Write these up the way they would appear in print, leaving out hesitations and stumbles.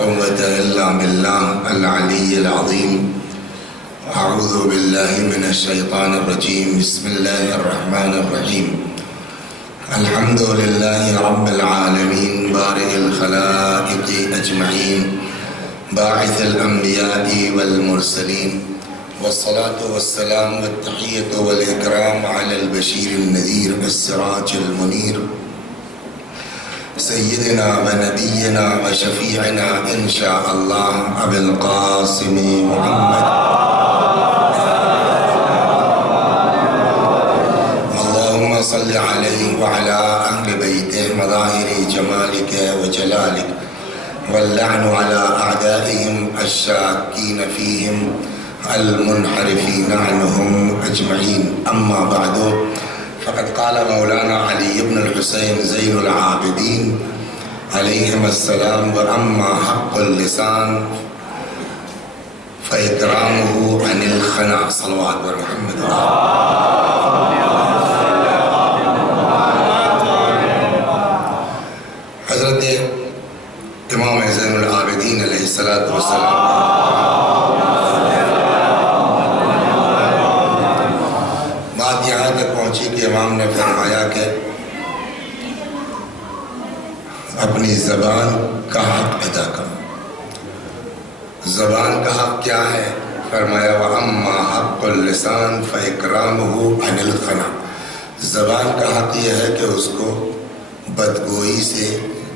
قوة إلا بالله العلي العظيم. أعوذ بالله من الشيطان الرجيم. بسم الله الرحمن الرحيم. الحمد لله رب العالمين بارئ الخلائق أجمعين باعث الأنبياء والمرسلين، والصلاة والسلام والتحية والإكرام على البشير النذير السراج المنير سيدنا ونبينا وشفيعنا إن شاء الله أبي القاسم محمد. اللهم صل عليه وعلى أهل بيته مظاهر جمالك وجلالك، واللعن على أعدائهم الشاكين فيهم المنحرفين عنهم أجمعين. أما بعد، فقد قال مولانا علي بن الحسين زين العابدين عليهم السلام: وأما حق اللسان فإكرامه عن الخنا. صلوات محمد. حضرت امام زین العابدین علیہ السلام بات یہاں تک پہنچی کہ امام نے فرمایا کہ اپنی زبان کا حق ادا کرو. زبان کا حق کیا ہے؟ فرمایا وَأَمَّا حَقُّ اللِّسَانِ فَإِكْرَامُهُ عَنِ الْخَنَا. زبان کا حق یہ ہے کہ اس کو بدگوئی سے،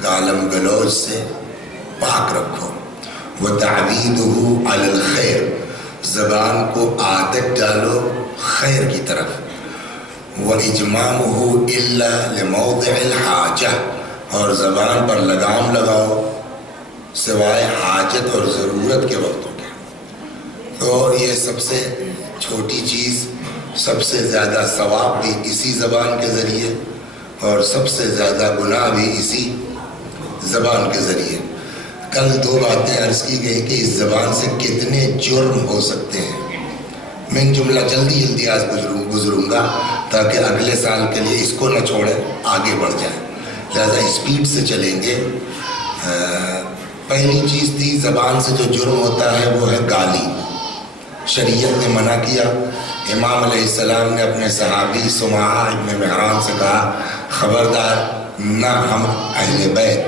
گالم گلوچ سے پاک رکھو. وَتَعْوِيدُهُ عَلَى الْخَيْرِ. زبان کو عادت ڈالو خیر کی طرف. وَإِجْمَامُهُ إِلَّا لِمَوْضِعِ الْحَاجَةِ. اور زبان پر لگام لگاؤ سوائے حاجت اور ضرورت کے وقتوں کے. تو یہ سب سے چھوٹی چیز، سب سے زیادہ ثواب بھی اسی زبان کے ذریعے، اور سب سے زیادہ گناہ بھی اسی زبان کے ذریعے. کل دو باتیں عرض کی گئی کہ اس زبان سے کتنے جرم ہو سکتے ہیں. میں جملہ جلدی آج گزروں گا تاکہ اگلے سال کے لیے اس کو نہ چھوڑیں، آگے بڑھ جائیں. لہذا اسپیڈ سے چلیں گے. پہلی چیز تھی زبان سے جو جرم ہوتا ہے وہ ہے گالی. شریعت نے منع کیا. امام علیہ السلام نے اپنے صحابی سماعہ ابن مہران سے کہا خبردار، نہ ہم اہل بیت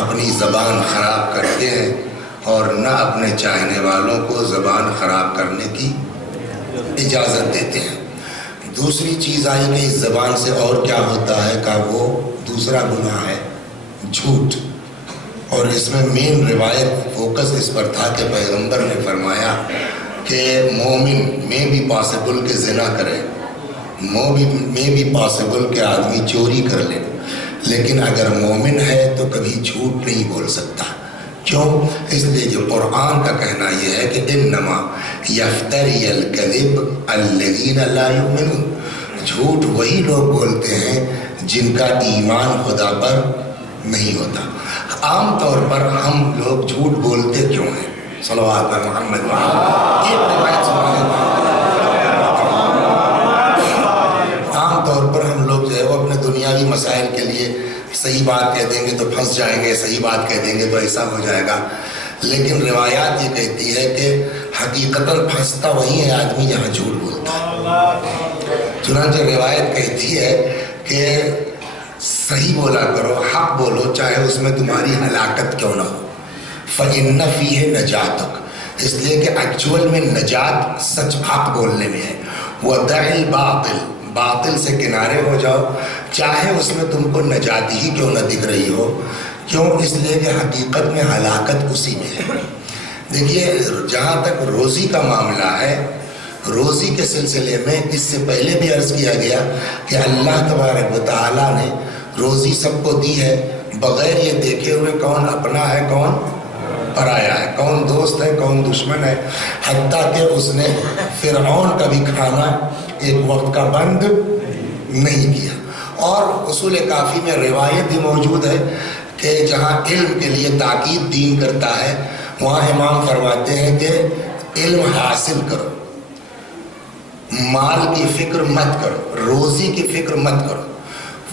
اپنی زبان خراب کرتے ہیں اور نہ اپنے چاہنے والوں کو زبان خراب کرنے کی اجازت دیتے ہیں. دوسری چیز آئی کہ اس زبان سے اور کیا ہوتا ہے کہ وہ دوسرا گناہ ہے جھوٹ. اور اس میں مین روایت فوکس اس پر تھا کہ پیغمبر نے فرمایا کہ مومن میں بھی پاسبل کہ زنا کرے، مومن میں بھی پاسبل کہ آدمی چوری کر لے، لیکن اگر مومن ہے تو کبھی جھوٹ نہیں بول سکتا. کیوں؟ اس لیے جو قرآن کا کہنا یہ ہے کہ انما یفتری الکذب الذین لا یؤمنون. جھوٹ وہی لوگ بولتے ہیں جن کا ایمان خدا پر نہیں ہوتا. عام طور پر ہم لوگ جھوٹ بولتے کیوں ہیں؟ صلوات محمد. عام طور پر ہم لوگ جو ہے وہ اپنے دنیاوی مسائل کے لیے صحیح بات کہہ دیں گے تو پھنس جائیں گے، صحیح بات کہہ دیں گے تو ایسا ہو جائے گا. لیکن روایات یہ کہتی ہے کہ حقیقتاً پھنستا وہی ہے آدمی جہاں جھوٹ بولتا ہے. چنانچہ روایت کہتی ہے کہ صحیح بولا کرو، حق بولو، چاہے اس میں تمہاری ہلاکت کیوں نہ ہو. فَإِنَّ فِيهِ نَجَاتُكَ. اس لیے کہ ایکچول میں نجات سچ حق بولنے میں ہے. وَدَعِ الْبَاطِلِ. باطل سے کنارے ہو جاؤ، چاہے اس میں تم کو نجات ہی کیوں نہ دکھ رہی ہو. کیوں؟ اس لیے کہ حقیقت میں ہلاکت اسی میں ہے. دیکھیے، جہاں تک روزی کا معاملہ ہے، روزی کے سلسلے میں اس سے پہلے بھی عرض کیا گیا کہ اللہ تبارک و تعالیٰ نے روزی سب کو دی ہے بغیر یہ دیکھے ہوئے کون اپنا ہے کون پرایا ہے، کون دوست ہے کون دشمن ہے. حتیٰ کہ اس نے فرعون کا بھی کھانا ایک وقت کا بند نہیں کیا. اور اصول کافی میں روایت بھی موجود ہے کہ جہاں علم کے لیے تاکید دین کرتا ہے وہاں امام فرماتے ہیں کہ علم حاصل کرو، مال کی فکر مت کرو، روزی کی فکر مت کرو.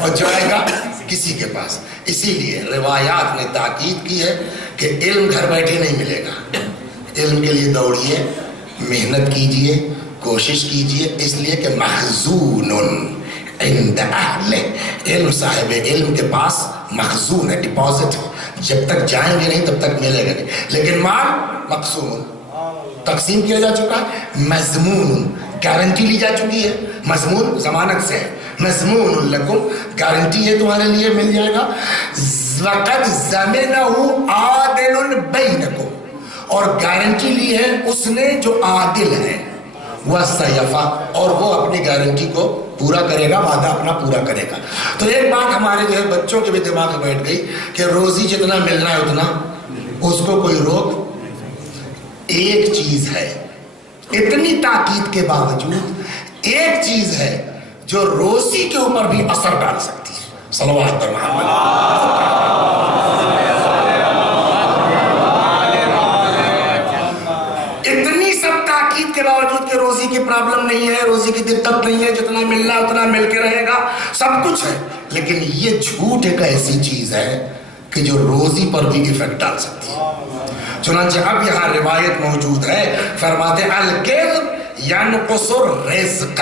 اور جائے گا کسی کے پاس. اسی لیے روایات نے تاکید کی ہے کہ علم گھر بیٹھے نہیں ملے گا. علم کے لیے دوڑیے, محنت کیجئے, کوشش کیجئے, اس لیے کہ مخزون عند اہل علم, صاحب علم کے پاس مخزون ہے, ڈپازٹ ہے, جب تک جائیں گے نہیں تب تک ملے گا نہیں. لیکن مال مقسوم, تقسیم کیا جا چکا ہے. مضمون, گارنٹی لی جا چکی ہے. مضمون ضمانت سے ہے. مضمون لکم, گارنٹی ہے تمہارے لیے, مل جائے گا. وقد ضمنہ عادل بینکم, اور گارنٹی لی ہے اس نے جو عادل ہے. وَسَيَفَا, اور وہ اپنی گارنٹی کو پورا کرے گا, وعدہ اپنا پورا کرے گا. تو ایک بات ہمارے جو ہے بچوں کے بھی دماغ میں بیٹھ گئی کہ روزی جتنا ملنا ہے اتنا, اس کو کوئی روک. ایک چیز ہے, اتنی تاکید کے باوجود ایک چیز ہے جو روزی کے اوپر بھی اثر ڈال سکتی ہے. صلوات پر محمد. اتنی سب تاکید کے باوجود کہ روزی کی پرابلم نہیں ہے, روزی کی دقت نہیں ہے, جتنا ملنا اتنا مل کے رہے گا, سب کچھ ہے. لیکن یہ جھوٹ ایک ایسی چیز ہے کہ جو روزی پر بھی ایفیکٹ ڈال سکتی ہے. چنانچہ اب یہاں روایت موجود ہے, فرماتے الکذب ینقص الرزق,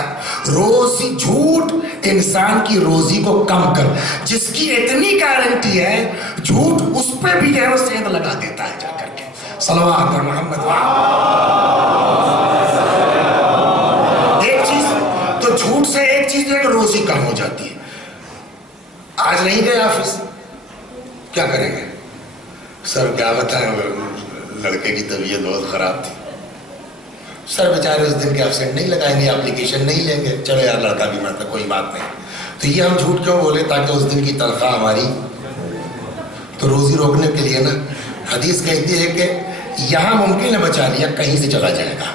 روزی, جھوٹ انسان کی روزی کو کم کر, جس کی اتنی گارنٹی ہے جھوٹ اس پہ بھی جو ہے وہ سیند لگا دیتا ہے جا کر کے. صلوات پر محمد. ایک چیز تو جھوٹ سے ایک چیز جو ہے کہ روزی کم ہو جاتی ہے. آج نہیں گئے آفس, کیا کریں گے سر, کیا بتائیں, لڑکے کی طبیعت بہت خراب تھی سر, بیچارے اس دن کے ایبسینٹ نہیں لگائیں گے, اپلیکیشن نہیں لیں گے, چلو یار لڑکا بھی مرتا, کوئی بات نہیں. تو یہ ہم جھوٹ کیوں بولے, تاکہ اس دن کی تنخواہ ہماری, تو روزی روکنے کے لیے نا حدیث کہتی ہے کہ یہاں ممکن ہے بچا لیا, کہیں سے چلا جائے گا.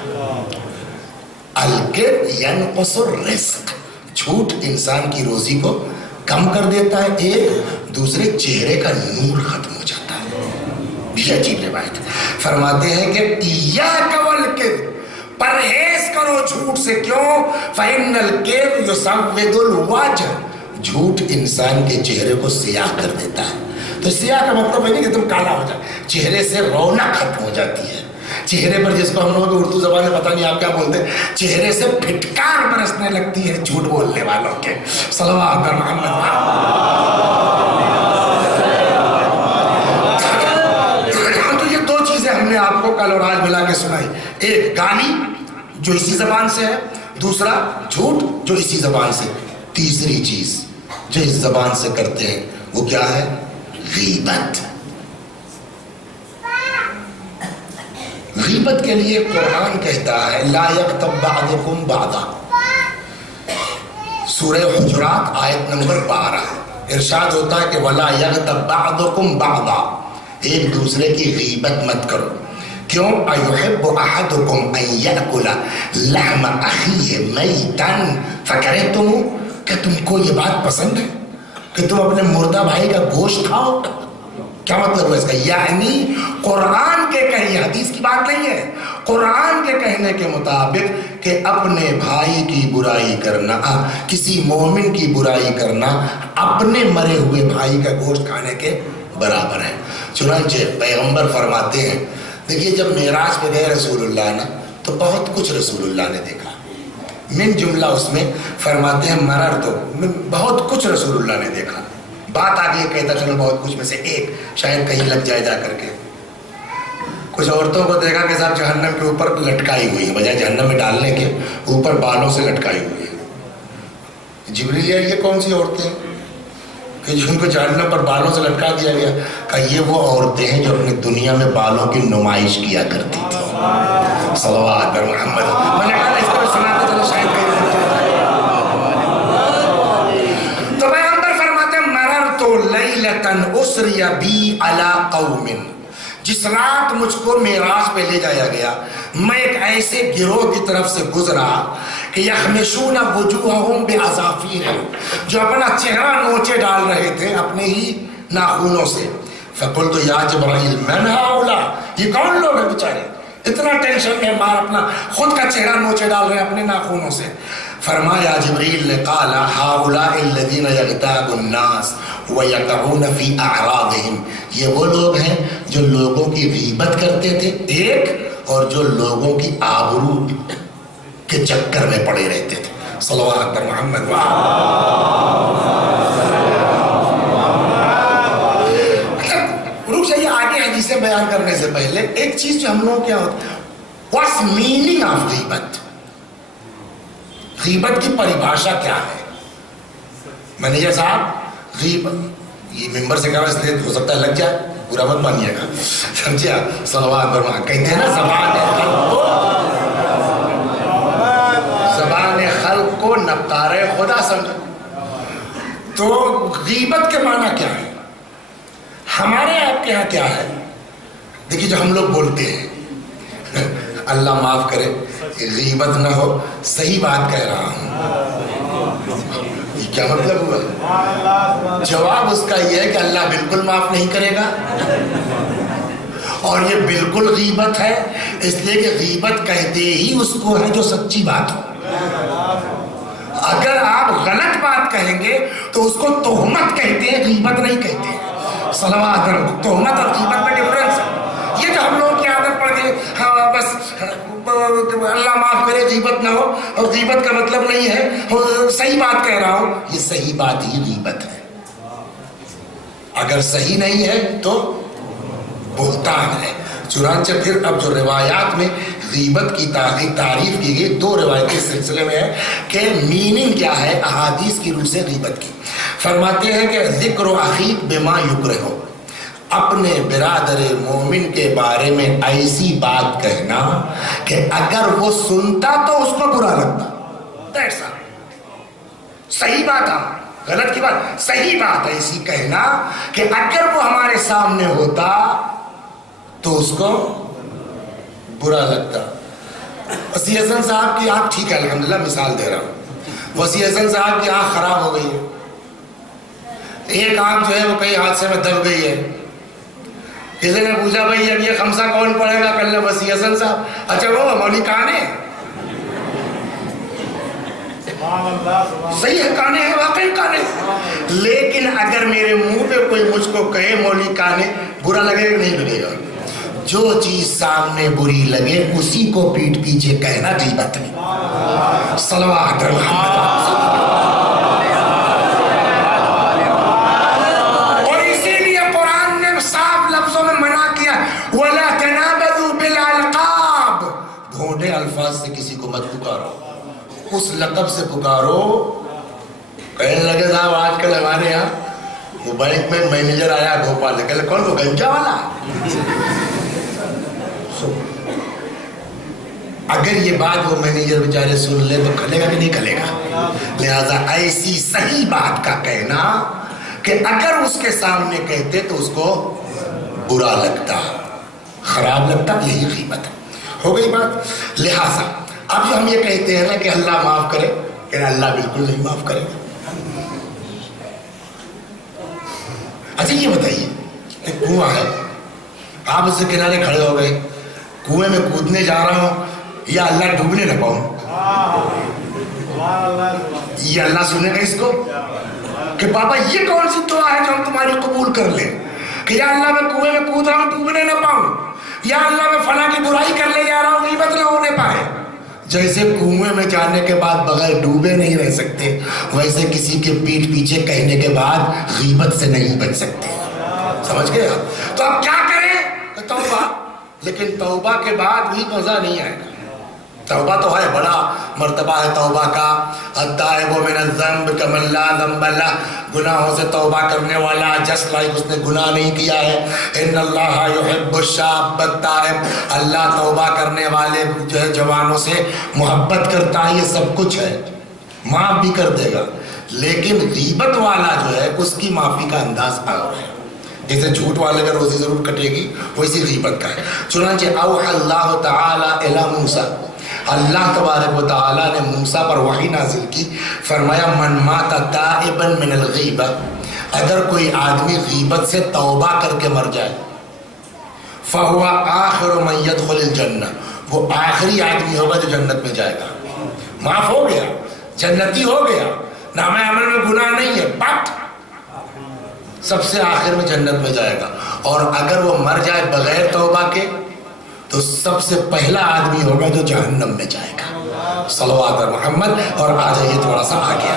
الکذب ینقص الرزق, جھوٹ انسان کی روزی کو کم کر دیتا ہے. ایک دوسرے چہرے کا نور ختم ہو جاتا ہے. یہ عجیب روایت. فرماتے ہیں کہ ایاک والکذب, پرہیز کرو جھوٹ سے. کیوں؟ فإن الکذب یسود الوجہ, جھوٹ انسان کے چہرے کو سیاہ کر دیتا ہے. تو سیاہ کا مطلب ہے نہیں کہ تم کالا ہو جائے, چہرے سے رونق ختم ہو جاتی ہے. چہرے پر, جس کو ہم لوگوں اردو زبان میں پتہ نہیں آپ کیا بولتے ہیں, چہرے سے پھٹکار برسنے لگتی ہے جھوٹ بولنے والوں کے. صلوات پر محمد. تو یہ دو چیزیں ہم نے آپ کو کل اور آج ملا کے سنائی. ایک گالی جو اسی زبان سے ہے, دوسرا جھوٹ جو اسی زبان سے. تیسری چیز جو اس زبان سے کرتے ہیں وہ کیا ہے؟ غیبت. غیبت کے لیے قرآن کہتا ہے لا یغتب بعضکم بعضا, سورہ حجرات آیت نمبر 12, ارشاد ہوتا ہے کہ ولا یغتب بعضکم بعضا, ایک دوسرے کی غیبت مت کرو. کیوں؟ ایحب احدکم ان یاکل لحم اخیہ میتا فکرہتموہ, کہ تم کو یہ بات پسند ہے کہ تم اپنے مردہ بھائی کا گوشت کھاؤ؟ کیا مطلب ہے اس کا؟ یعنی قرآن کے کہنے, حدیث کی بات نہیں ہے, قرآن کے کہنے کے مطابق کہ اپنے بھائی کی برائی کرنا, کسی مومن کی برائی کرنا اپنے مرے ہوئے بھائی کا گوشت کھانے کے برابر ہے. چنانچہ پیغمبر فرماتے ہیں, دیکھیے جب معراج پہ گئے رسول اللہ نا, تو بہت کچھ رسول اللہ نے دیکھا. من جملہ اس میں فرماتے ہیں مرر, تو بہت کچھ رسول اللہ نے دیکھا. بات آگے کہتا چلو بہت کچھ میں سے ایک شاید کہیں لگ جائے جا کر کے. کچھ عورتوں کو دیکھا کہ صاحب جہنم کے اوپر لٹکائی ہوئی ہے, بجائے جہنم میں ڈالنے کے اوپر بالوں سے لٹکائی ہوئی ہے. جبریل یہ کون سی عورتیں کہ جن کو جہنم پر بالوں سے لٹکا دیا گیا؟ کہ یہ وہ عورتیں ہیں جو اپنی دنیا میں بالوں کی نمائش کیا کرتی تھی. صلوات پر محمد. میں نے کہا اس کو سناتے چلو شاید کہیں. تو پیغمبر فرماتے ہیں مررت لیلۃ اسری بی علی قوم, جس رات مجھ کو معراج پہ لے جایا گیا, میں ایک ایسے گروہ کی طرف سے گزرا کہ یخمشون وجوہہم بعصافیر, جو اپنا چہرہ نوچے ڈال رہے تھے اپنے ہی ناخونوں سے. فقلت یا جبرائیل من ہؤلاء, یہ کون لوگ ہیں بیچارے اتنا ٹینشن میں مار اپنا خود کا چہرہ نوچے ڈال رہے ہیں اپنے ناخونوں سے. فرمایا جبریل نے قال ہؤلاء الذین یغتاب الناس ویقعون فی اعراضہم، یہ وہ لوگ ہیں جو لوگوں کی غیبت کرتے تھے ایک، اور جو لوگوں کی آبرو کے چکر میں پڑے رہتے تھے. صلوات پر محمد یہ آگے حدیثیں بیان کرنے سے پہلے ایک چیز جو ہم لوگوں کیا ہوتا ہے، what's meaning of غیبت؟ غیبت کی پریبھاشا کیا ہے؟ مینیجر صاحب غیبت، یہ ممبر سے کہا اس لیے ہو سکتا ہے لگ جائے، برا مت مانیے گا، سمجھے آپ؟ صلوات برما کہتے ہیں نا زبان خلق کو نبتار خدا سمجھو. تو غیبت کے معنی کیا ہے؟ ہمارے آپ کے یہاں کیا ہے؟ دیکھیے جو ہم لوگ بولتے ہیں، اللہ معاف کرے غیبت نہ ہو، صحیح بات کہہ رہا ہوں، یہ کیا مطلب ہوا؟ جواب اس کا یہ ہے کہ اللہ بالکل معاف نہیں کرے گا، اور یہ بالکل غیبت ہے، اس لیے کہ غیبت کہتے ہی اس کو ہے جو سچی بات ہو. اگر آپ غلط بات کہیں گے تو اس کو تہمت کہتے ہیں، غیبت نہیں کہتے ہیں. صلوات، تہمت اور غیبت میں ڈفرنس ہے. یہ جو ہم لوگوں کی عادت پڑ گئی، ہاں بس اللہ معاف کرے غیبت نہ ہو، اور غیبت کا مطلب نہیں ہے صحیح بات کہہ رہا ہوں، یہ صحیح بات ہی غیبت ہے. اگر صحیح نہیں ہے تو بہتان ہے. چنانچہ پھر اب جو روایات میں غیبت کی تعریف کی گئی، دو روایتی سلسلے میں ہے کہ میننگ کیا ہے احادیث کی روح سے غیبت کی. فرماتے ہیں کہ ذکر اخیک بما یکرہ، اپنے برادر مومن کے بارے میں ایسی بات کہنا کہ اگر وہ سنتا تو اس کو برا لگتا. That's all. صحیح بات ہے، غلط کی بات، صحیح بات ایسی کہنا کہ اگر وہ ہمارے سامنے ہوتا تو اس کو برا لگتا. وسیع حسن صاحب کی آنکھ ٹھیک ہے الحمدللہ، مثال دے رہا ہوں، وسیع حسن صاحب کی آنکھ خراب ہو گئی ہے، ایک آنکھ جو ہے وہ کئی حادثے میں دب گئی ہے. کسی نے پوچھا بھائی اب یہ خمسہ کون پڑھے گا؟ کل وسیع حسن صاحب. اچھا وہ مولوی کانے، صحیح ہے کانے ہے، واقعی کانے، لیکن اگر میرے منہ پہ کوئی مجھ کو کہے مولوی کانے، برا لگے گا نہیں لگے گا؟ جو چیز سامنے بری لگے اسی کو پیٹ پیچھے کہنا غیبت نہیں. صلوات محمد. اور اسی لیے قرآن نے صاف لفظوں میں منع کیا وَلَا تَنَابَذُوا بِالْأَلْقَابِ، بھونڈے الفاظ سے کسی کو مت پکارو، اس لقب سے پکارو. کہنے لگے صاحب آج کل ہمارے یہاں وہ بینک میں مینیجر آیا بھوپال، کہنے کون وہ گنجا والا. اگر یہ بات وہ مینیجر بیچارے سن لے تو کھلے گا کہ نہیں کھلے گا؟ لہذا ایسی صحیح بات کا کہنا کہ اگر اس کے سامنے کہتے تو اس کو برا لگتا، خراب لگتا، یہی غیبت ہے. ہو گئی بات. لہذا اب جو ہم یہ کہتے ہیں نا کہ اللہ معاف کرے، کہ اللہ بالکل نہیں معاف کرے گا. اچھا یہ بتائیے ایک کنواں ہے، آپ اس سے کنارے کھڑے ہو گئے، کنویں میں کودنے جا رہا ہوں یا اللہ ڈوبنے نہ پاؤں، یہ اللہ سنے گا اس کو کہ بابا یہ کون سی دعا ہے جو ہم تمہاری قبول کر لیں کہ یا اللہ میں کنویں میں کود رہا ہوں ڈوبنے نہ پاؤں، یا اللہ میں فلاں کی برائی کرنے جا رہا ہوں غیبت نہ ہونے پائے. جیسے کنویں میں جانے کے بعد بغیر ڈوبے نہیں رہ سکتے، ویسے کسی کے پیٹھ پیچھے کہنے کے بعد غیبت سے نہیں بچ سکتے. سمجھ گئے آپ؟ تو اب کیا کریں؟ توبہ. لیکن توبہ کے بعد بھی مزہ نہیں آئے گا. توبہ تو ہے، بڑا مرتبہ ہے توبہ کا. التائب من الذنب کمن لا ذنب لہ، گناہوں سے توبہ کرنے والا جسٹ لائک اس نے گناہ نہیں کیا ہے. ان اللہ یحب الشاب التائب، اللہ توبہ کرنے والے جو ہے جوانوں سے محبت کرتا ہے. یہ سب کچھ ہے، معاف بھی کر دے گا. لیکن غیبت والا جو ہے اس کی معافی کا انداز اور ہے. جیسے جھوٹ والے کا روزی ضرور کٹے گی، ویسی غیبت کا ہے. چنانچہ اوحی اللہ تعالی الی موسیٰ، اللہ تبارک و تعالی نے موسیٰ پر وحی نازل کی. فرمایا من مات تائبا من الغیبہ، اگر کوئی آدمی غیبت سے توبہ کر کے مر جائے، فہو آخر من يدخل الجنہ، وہ آخری آدمی ہوگا جو جنت میں جائے گا. معاف ہو گیا جنتی ہو گیا، نامہ عمل میں گناہ نہیں ہے، بٹ سب سے آخر میں جنت میں جائے گا. اور اگر وہ مر جائے بغیر توبہ کے تو سب سے پہلا آدمی ہوگا جو جہنم میں جائے گا. صلوات محمد. اور آ جائیے تھوڑا سا آگے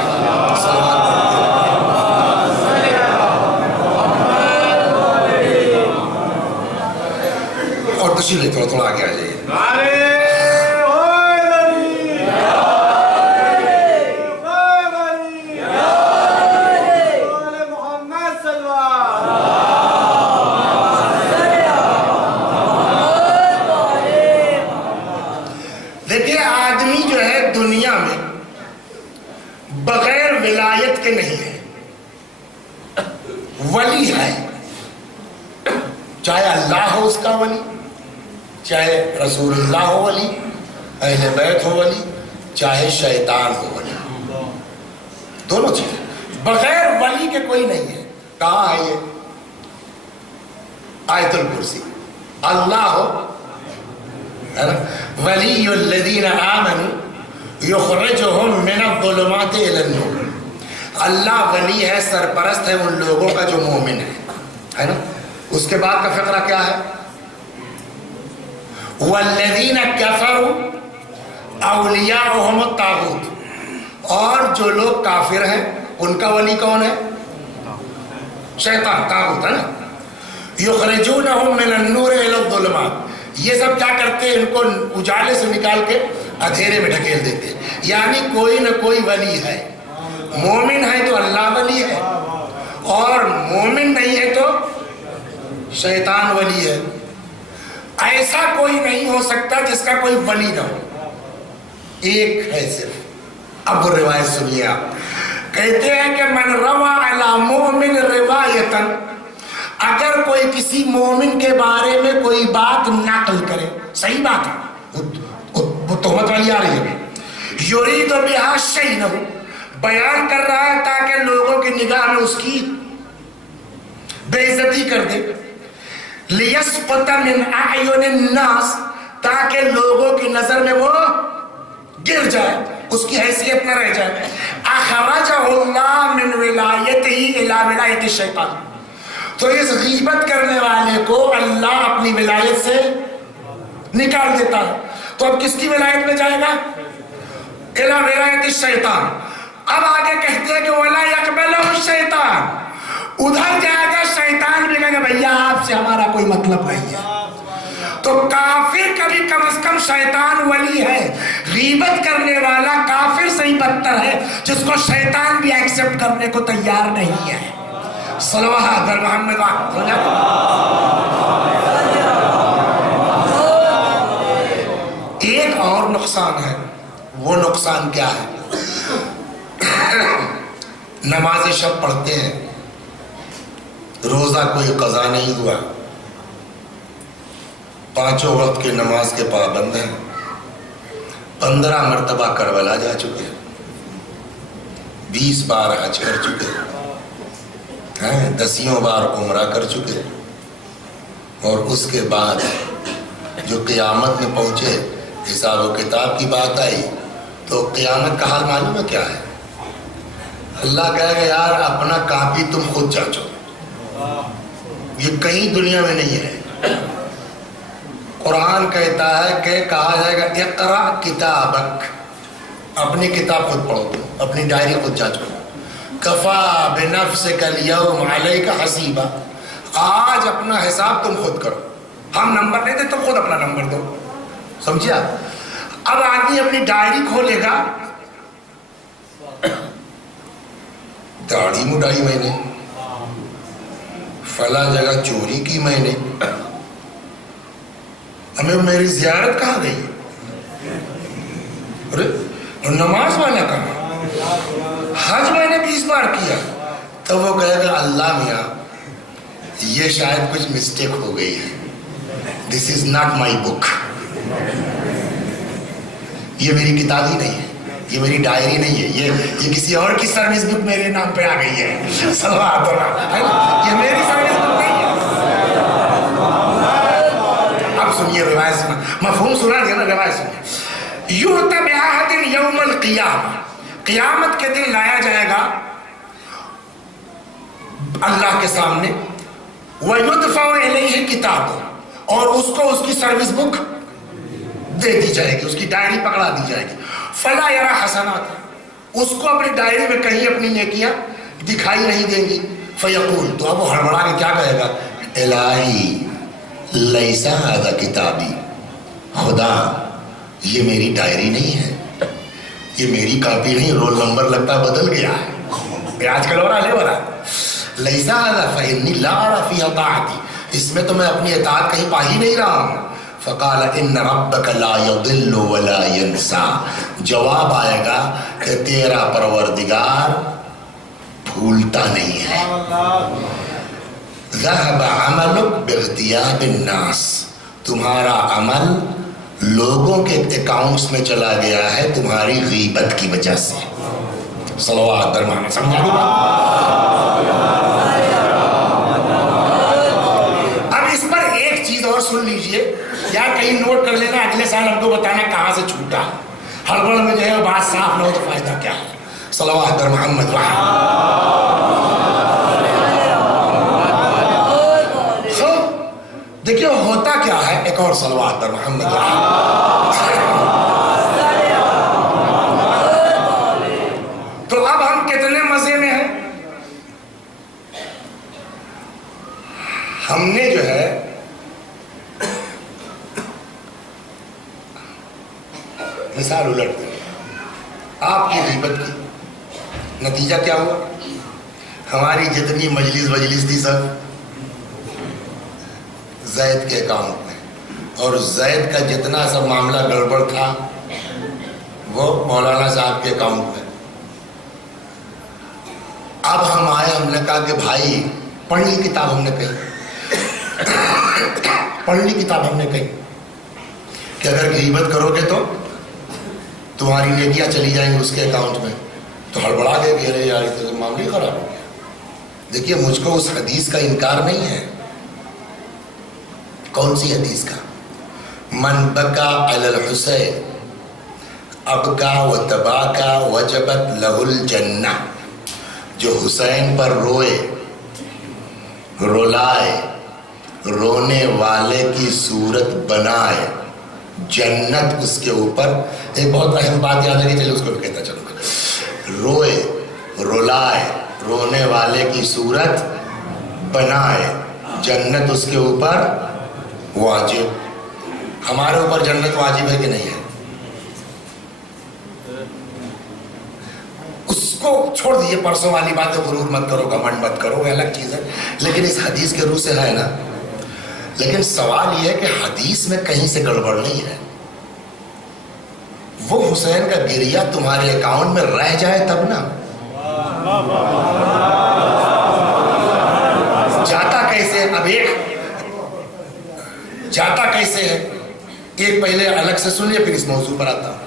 اور تشریف لے، تھوڑا آگے آ جائیے. بغیر ولایت کے نہیں ہے، ولی ہے. چاہے اللہ ہو اس کا ولی، چاہے رسول اللہ ہو ولی، اہل بیت ہو ولی، چاہے شیطان ہو ولی. دونوں چیزیں. بغیر ولی کے کوئی نہیں ہے. کہاں ہے یہ؟ آیت الکرسی. اللہ ہو ولی الذین آمنوا یخرجہم من الظلمات الی النور. اللہ ولی ہے، سرپرست ہے ان لوگوں کا جو مومن ہے نا. اس کے بعد کا فقرہ کیا ہے؟ والذین کفروا اولیاؤہم الطاغوت. اور جو لوگ کافر ہیں ان کا ولی کون ہے؟ شیطان، طاغوت ہے نا. یخرجونہم من النور الی الظلمات. یہ سب کیا کرتے ہیں؟ ان کو اجالے سے نکال کے اندھیرے میں ڈھکیل دیتے ہیں. یعنی کوئی نہ کوئی ولی ہے. مومن ہے تو اللہ ولی ہے، اور مومن نہیں ہے تو شیطان ولی ہے. ایسا کوئی نہیں ہو سکتا جس کا کوئی ولی نہ ہو. ایک ہے صرف. اب وہ روایت سنیے آپ. کہتے ہیں کہ من روا علی مومن روایتا، اگر کوئی کسی مومن کے بارے میں کوئی بات نقل کرے، صحیح بات ہے، وہ تہمت والی آ رہی ہے، یرید بہا شیئا، بیان کر رہا ہے تاکہ لوگوں کی نگاہ میں اس کی بے عزتی کر دے، لیسقط من اعین الناس، تاکہ لوگوں کی نظر میں وہ گر جائے، اس کی حیثیت نہ رہ جائے. اخرجہ اللہ من ولایتہ الی ولایت الشیطان. تو اس غیبت کرنے والے کو اللہ اپنی ولایت سے نکال دیتا ہے. تو اب کس کی ولایت میں جائے گا؟ الی ولایت الشیطان. اب آگے کہتے ہیں کہ ولا یقبلہ الشیطان، ادھر جائے گا شیطان بھی کہے گا بھیا آپ سے ہمارا کوئی مطلب نہیں ہے. تو کافر کا بھی کم از کم شیطان ولی ہے. غیبت کرنے والا کافر سے ہی بدتر ہے جس کو شیطان بھی ایکسپٹ کرنے کو تیار نہیں ہے. صلوات بر محمد. ایک اور نقصان ہے. وہ نقصان کیا ہے؟ نماز شب پڑھتے ہیں، روزہ کوئی قضا نہیں ہوا، 5 وقت کی نماز کے پابند ہیں، 15 مرتبہ کربلا جا چکے، 20 بار حج کر چکے ہیں، 10 بار عمرہ کر چکے، اور اس کے بعد جو قیامت میں پہنچے، حساب و کتاب کی بات آئی، تو قیامت کا حال معلوم ہے کیا ہے؟ اللہ کہے گا یار اپنا کاپی تم خود جانچو، یہ کہیں دنیا میں نہیں ہے. قرآن کہتا ہے کہ کہا جائے گا اقرا کتابک، اپنی کتاب خود پڑھو، اپنی ڈائری خود جانچو. کفا بنفسک اليوم علیک حسیبا، آج اپنا حساب تم خود کرو، ہم نمبر نہیں دے تم خود اپنا نمبر دو. سمجھے آپ؟ اب آدمی اپنی ڈائری کھولے گا، داڑھی مڈائی میں نے، فلاں جگہ چوری کی میں نے، ہمیں میری زیارت کہاں گئی، اور نماز والا کہاں، حج میں نے 20 بار کیا. تو وہ کہے گا اللہ میاں یہ شاید کچھ مسٹیک ہو گئی ہے، دس از ناٹ مائی بک، یہ میری کتاب ہی نہیں ہے، یہ میری ڈائری نہیں ہے، یہ کسی اور کی سروس بک میرے نام پہ آ گئی ہے. صلوات اللہ، یہ میری سروس بک نہیں ہے. اب سنیے روایت سنا، مفہوم سنا دیا نا، روایت سنیے. یؤتی بعہد یوم القیامہ، قیامت کے دن لایا جائے گا اللہ کے سامنے، وَيُدْفَعُ إِلَيْهِ کتاب، اور اس کو اس کی سروس بک دے دی جائے گی، اس کی ڈائری پکڑا دی جائے گی، فَلَا يَرَى حَسَنَاتٍ، اس کو اپنی ڈائری میں کہیں اپنی نیکیاں دکھائی نہیں دیں گی، فَيَقُولُ، تو اب وہ ہڑبڑا کے کیا کہے گا، الہی لیس ھذا کتابی، خدا یہ میری ڈائری نہیں ہے، یہ میری کاپی نہیں، رول نمبر لگتا بدل گیا ہے، آج کل ہو رہا لے ہو رہا لیس ھذا فإنی لا أرى فیہ طاعتی، اس میں تو میں اپنی اطاعت کہیں پا ہی نہیں رہا ہوں۔ فقال ان ربک لا یضل ولا ینسا، جواب آئے گا کہ تیرا پروردگار بھولتا نہیں ہے۔ ذهب عملک باغتیاب الناس، تمہارا عمل لوگوں کے اکاؤنٹس میں چلا گیا ہے تمہاری غیبت کی وجہ سے۔ صلوات بر محمد، سمجھا دی بات؟ اب اس پر ایک چیز اور سن لیجئے، یا کہیں نوٹ کر لینا، اگلے سال ہم کو بتانا کہاں سے چھوٹا، ہڑبڑ میں جو ہے بات صاف نہ ہو تو فائدہ کیا ہے۔ صلوات بر محمد دیکھیے ہوتا کیا ہے، ایک اور صلوات پر محمد۔ تو اب ہم کتنے مزے میں ہیں، ہم نے جو ہے مثال الٹ دی، آپ کی غیبت کی نتیجہ کیا ہوا، ہماری جتنی مجلس تھی سب زید کے اکاؤنٹ میں، اور زید کا جتنا سب معاملہ گڑبڑ تھا وہ مولانا صاحب کے اکاؤنٹ میں۔ اب ہم آئے، ہم نے کہا کہ بھائی پڑھ لی کتاب، ہم نے کہی پڑھ لی کتاب، ہم نے کہی کہ اگر غیبت کرو گے تو تمہاری نیکیاں چلی جائیں گی اس کے اکاؤنٹ میں، تو ہڑبڑا گئے کہ ارے یار تو معاملہ ہی خراب ہو گیا۔ دیکھیے مجھ کو اس حدیث کا انکار نہیں ہے۔ کون سی حدیث کا؟ من بکا علی الحسین ابکا و تباکا وجبت لہ الجنہ، جو حسین پر روئے، رولائے، رونے والے کی صورت بنائے، جنت اس کے اوپر۔ ایک بہت اہم بات یاد رہی، چلے اس کو بھی کہتا چلوں گا، روئے، رولائے، رونے والے کی صورت بنائے، جنت اس کے اوپر واجب۔ ہمارے اوپر جنت واجب ہے کہ نہیں ہے؟ اس کو چھوڑ دیئے، پرسوں والی بات ہے، غرور مت کرو، گھمنڈ مت کرو، وہ الگ چیز ہے، لیکن اس حدیث کے روح سے ہے نا۔ لیکن سوال یہ ہے کہ حدیث میں کہیں سے گڑبڑ نہیں ہے۔ وہ حسین کا گریہ تمہارے اکاؤنٹ میں رہ جائے تب نا، جاتا کیسے؟ اب ایک جاتا کیسے ہے، ایک پہلے الگ سے سن لیا پھر اس موضوع پر آتا ہوں۔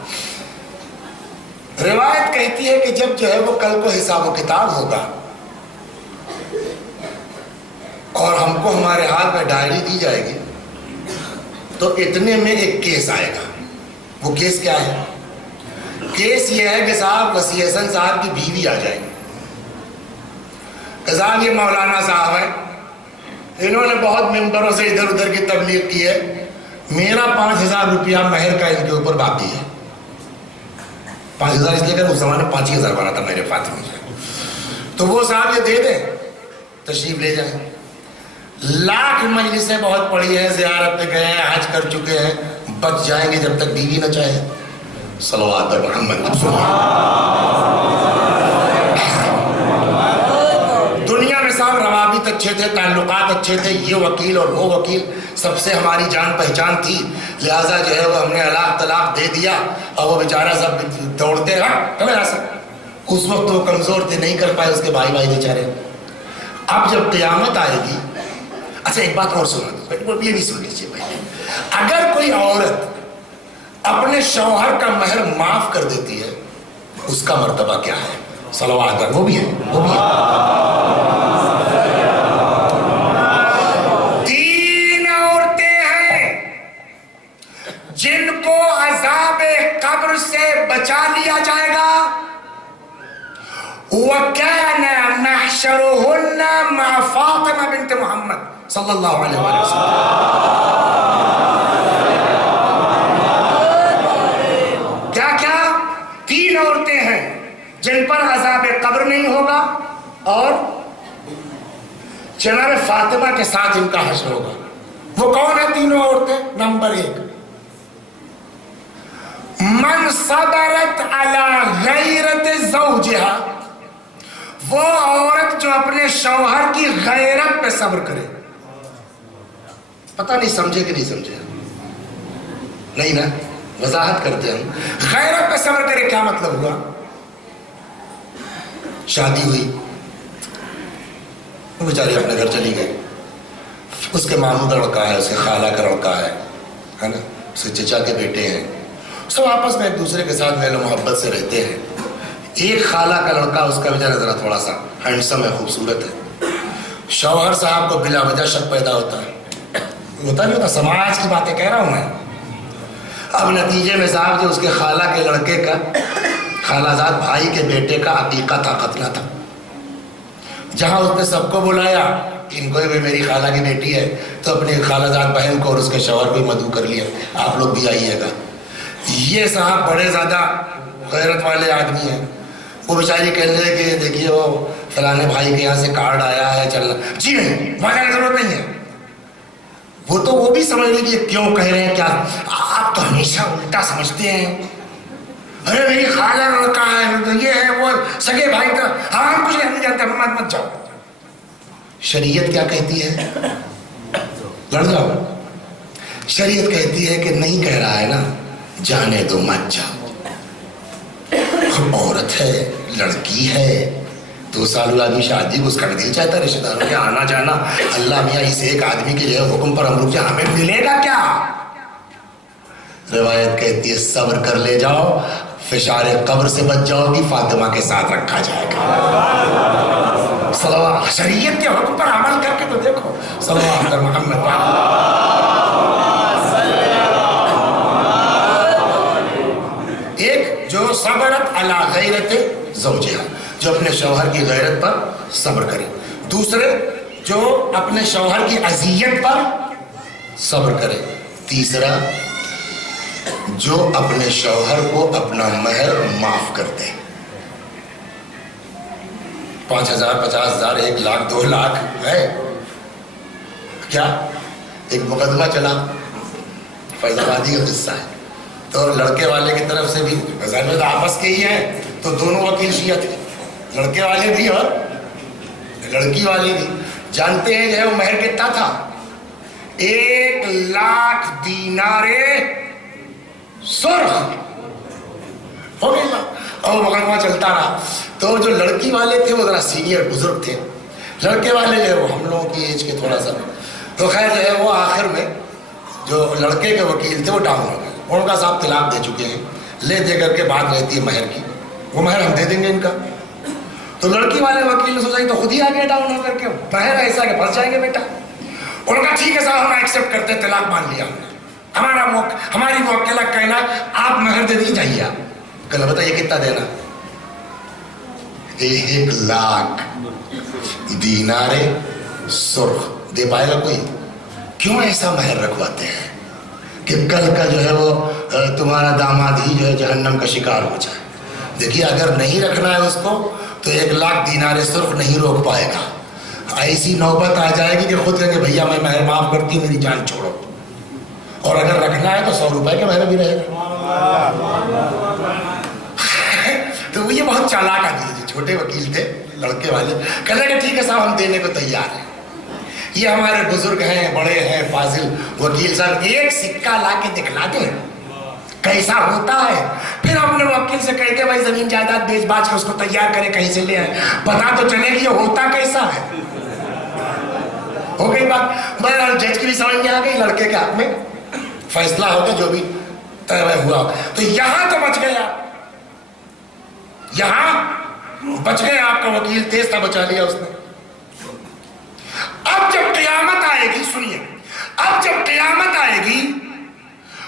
روایت کہتی ہے کہ جب جو ہے وہ کل کو حساب و کتاب ہوگا اور ہم کو ہمارے ہاتھ میں ڈائری دی جائے گی، تو اتنے میں ایک کیس آئے گا۔ وہ کیس کیا ہے؟ کیس یہ ہے کہ صاحب وسیع حسن صاحب کی بیوی آ جائے گی کہ صاحب یہ مولانا صاحب ہیں، انہوں نے بہت ممبروں سے ادھر ادھر کی تبلیغ کی ہے، میرا 5,000 روپیہ مہر کا ان کے اوپر باقی ہے۔ 5,000 اس لیے کہ اس زمانے 5,000 بنا تھا میرے فاطمہ میں، تو وہ صاحب یہ دے دیں، تشریف لے جائیں۔ لاکھ مجلسیں بہت پڑی ہیں، زیارت پہ گئے ہیں، حج کر چکے ہیں، بچ جائیں گے جب تک بیوی نہ چاہے۔ صلوات پر محمد۔ دنیا میں صاحب روابط اچھے تھے، تعلقات اچھے تھے، یہ وکیل اور وہ وکیل، سب سے ہماری جان پہچان تھی، لہٰذا جو ہے وہ ہم نے طلاق دے دیا، اور وہ بیچارہ سب دوڑتے رہا سب۔ اس وقت وہ کمزور تھے، نہیں کر پائے، اس کے بھائی بیچارے۔ اب جب قیامت آئے گی، اچھا ایک بات اور سنا دو، یہ بھی سن لیجیے بھائی، اگر کوئی عورت اپنے شوہر کا مہر معاف کر دیتی ہے، اس کا مرتبہ کیا ہے؟ صلوات پر، وہ بھی ہے، وہ بھی ہے۔ 3 عورتیں ہیں جن کو عذاب قبر سے بچا لیا جائے گا وَكَانَ مَحْشَرُهُنَّ مَعَ فاطمہ بنت محمد صلی اللہ علیہ وسلم. کیا کیا؟ 3 عورتیں ہیں جن پر عذاب قبر نہیں ہوگا اور جناب فاطمہ کے ساتھ ان کا حشر ہوگا. وہ کون ہے تینوں عورتیں؟ نمبر 1، من صبرت علی غیرت زوجہا، وہ عورت جو اپنے شوہر کی غیرت پہ صبر کرے. پتہ نہیں سمجھے کہ نہیں سمجھے؟ نہیں نا، وضاحت کرتے ہیں. غیرت پہ صبر کرے کیا مطلب ہوا؟ شادی ہوئی، وہ بیچاری اپنے گھر چلی گئی، اس کے ماموں کا لڑکا ہے، اس کے خالہ کا لڑکا ہے نا، اس کے چچا کے بیٹے ہیں، سب آپس میں ایک دوسرے کے ساتھ میل و محبت سے رہتے ہیں. ایک خالہ کا لڑکا، اس کا بیچارہ ذرا تھوڑا سا ہینڈسم ہے، خوبصورت ہے. شوہر صاحب کو بلا وجہ شک پیدا ہوتا ہے، ہوتا نہیں ہوتا، سماج کی باتیں کہہ رہا ہوں میں. اب نتیجے میں صاحب جو اس کے خالہ کے لڑکے کا، خالہ زاد بھائی کے بیٹے کا عقیقہ تھا، ختنہ تھا. جہاں اس نے سب کو بلایا، ان کو بھی میری خالہ کی بیٹی ہے، تو اپنی خالہ زاد بہن کو اور اس کے شوہر کو مدعو کر لیا، آپ لوگ بھی آئیے گا. یہ صاحب بڑے زیادہ غیرت والے آدمی ہیں. وہ بیچاری کہنے لگے کہ دیکھیے وہ فلانے بھائی کے یہاں سے کارڈ آیا ہے چلنا. جی نہیں، وہاں جانے کی ضرورت نہیں ہے. وہ بھی سمجھ لیں کہ کیوں کہہ رہے ہیں، کیا آپ تو ہمیشہ الٹا سمجھتے ہیں. ارے میری خالہ لڑکا ہے، یہ ہے وہ سگے بھائی کا، ہم کچھ نہیں جانتے، مت جاؤ. شریعت کیا کہتی ہے؟ لڑ جاؤ. شریعت کہتی ہے کہ نہیں کہہ رہا ہے نا، جانے دو، مت جاؤ. عورت ہے، لڑکی ہے، 2 سال آدمی شادی کو، اس کا بھی دل چاہتا ہے رشتہ داروں کے آنا جانا. اللہ میاں اس ایک آدمی کے جو ہے حکم پر ہم رک جائیں، ہمیں ملے گا کیا؟ روایت کہتی ہے صبر کر لے جاؤ، فشار قبر سے بچ جاؤ گی، فاطمہ کے ساتھ رکھا جائے گا. صلوات، شریعت کے حکم پر عمل کر کے تو دیکھو. صلوات محمد. ایک جو صبرت علی غیرت زوجہا، جو اپنے شوہر کی غیرت پر صبر کرے. دوسرے جو اپنے شوہر کی اذیت پر صبر کرے. تیسرا جو اپنے شوہر کو اپنا مہر معاف کر دے. 5,000 50,000 1 لاکھ 2 لاکھ ہے کیا؟ ایک مقدمہ چلا، فیض آبادی کا قصہ ہے. تو لڑکے والے کی طرف سے بھی، ظاہر آپس کے ہی ہیں تو دونوں وکیل شیعہ تھے، لڑکے والے بھی اور لڑکی والی بھی. جانتے ہیں جو ہے وہ مہر کتنا تھا؟ 1 لاکھ دینار سرخ ہو گئی. اور مقدمہ چلتا رہا. تو جو لڑکی والے تھے وہ ذرا سینئر بزرگ تھے، لڑکے والے جو ہے وہ ہم لوگوں کی ایج کے تھوڑا سا. تو خیر جو ہے وہ آخر میں جو لڑکے کے وکیل تھے وہ ڈاؤن ہو گئے. ان کا صاحب طلاق دے چکے ہیں، لے دے کر کے بات رہتی ہے مہر کی، وہ مہر ہم دے دیں گے ان کا. تو لڑکی والے وکیل نے سوچا تو خود ہی آگے ڈاؤن ہو کر کے مہر ایسا کہ پھنس جائیں گے بیٹا. ان کا ٹھیک ہے صاحب ہم ایکسیپٹ کرتے، طلاق مان لیا ہم نے. ہماری موکلہ کہنا آپ مہر دے دی جائیے. آپ کہنا بتائیے کتنا دینا؟ 1 لاکھ دینار سرخ. دے پائے گا کوئی؟ کیوں ایسا مہر رکھواتے ہیں کہ کل کا جو ہے وہ تمہارا داماد ہی جو ہے جہنم کا شکار ہو جائے. دیکھیے اگر نہیں رکھنا ہے اس کو تو 1 لاکھ دینار سرخ نہیں روک پائے گا. ایسی نوبت آ جائے گی کہ خود کہیں گے بھیا میں مہر معاف کرتی ہوں، میری جان چھوڑو. اور اگر رکھنا ہے تو 100 روپے کے مہر بھی رہے گا. تو یہ بہت چالاک آدمی تھے، چھوٹے وکیل تھے لڑکے والے. کہنے کہ ٹھیک ہے صاحب ہم دینے کو تیار ہیں. یہ ہمارے بزرگ ہیں، بڑے ہیں، فاضل وکیل صاحب، ایک سکہ لا کے دکھلا دیں کیسا ہوتا ہے. پھر ہم نے وکیل سے کہہ کے بھائی زمین جائیداد بیچ باچ کے اس کو تیار کرے، کہیں سے لے آئے، پتا تو چلے گی یہ ہوتا کیسا ہے. ہو گئی بات. بہرحال جج کی بھی سمجھ میں آ گئی، لڑکے کے حق میں فیصلہ ہوگا جو بھی طے ہوا. تو یہاں تو بچ گیا، یہاں بچ گئے. آپ کا وکیل تیز تھا، بچا لیا اس نے. اب جب قیامت آئے گی، سنیے، اب جب قیامت آئے گی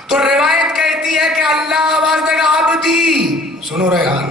تو روایت کہتی ہے کہ اللہ آواز دے گا عبدی. سنو ریحان،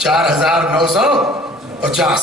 4,950।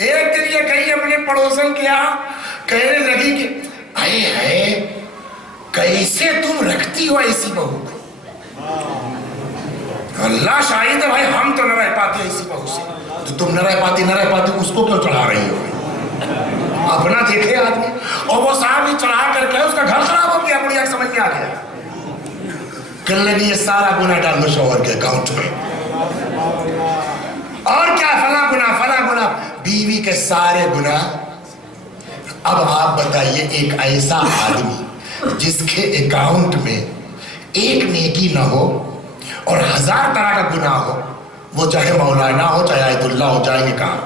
ایک دن یہ کہیں اپنے پڑوسن کے یہاں کہنے لگی کہ اے ہے کیسے تم رکھتی ہو ایسی بہو کو؟ اللہ شاہد ہے بھائی، ہم تو نہ رہ پاتے ایسی بہو سے. تو تم نہ رہ پاتی اس کو کیوں چڑھا رہی ہو؟ اپنا دیکھے آدمی. اور وہ صاحب ہی چڑھا کر کے اس کا گھر خراب ہو گیا، اپنی آنکھ سمجھ میں آ گیا. کہنے لگی یہ سارا گناہ ڈال دو شوہر کے اکاؤنٹ میں. اور کیا فلاں گناہ بیوی کے سارے گناہ. اب آپ بتائیے ایک ایسا آدمی جس کے اکاؤنٹ میں ایک نیکی نہ ہو اور 1000 طرح کا گناہ ہو، وہ چاہے مولانا ہو چاہے آیت اللہ ہو، جائیں گے کہاں؟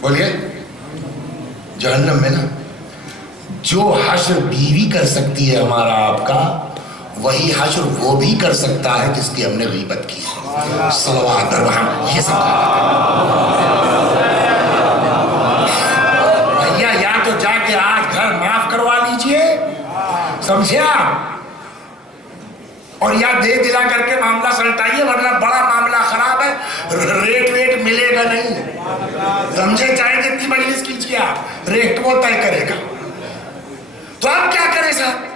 بولیے جہنم میں نا. جو حشر بیوی کر سکتی ہے ہمارا آپ کا، وہی حشر وہ بھی کر سکتا ہے جس کی ہم نے غیبت کی ہے. صلوات برہم یہ سب بھیا یا تو جا کے آج گھر معاف کروا لیجئے، سمجھے آپ، اور یا دے دلا کر کے معاملہ سلٹائیے، ورنہ بڑا معاملہ خراب ہے. ریٹ ملے گا نہیں، سمجھے، چاہے جتنی مجلس کیجیے آپ، ریٹ وہ طے کرے گا. تو آپ کیا کریں صاحب؟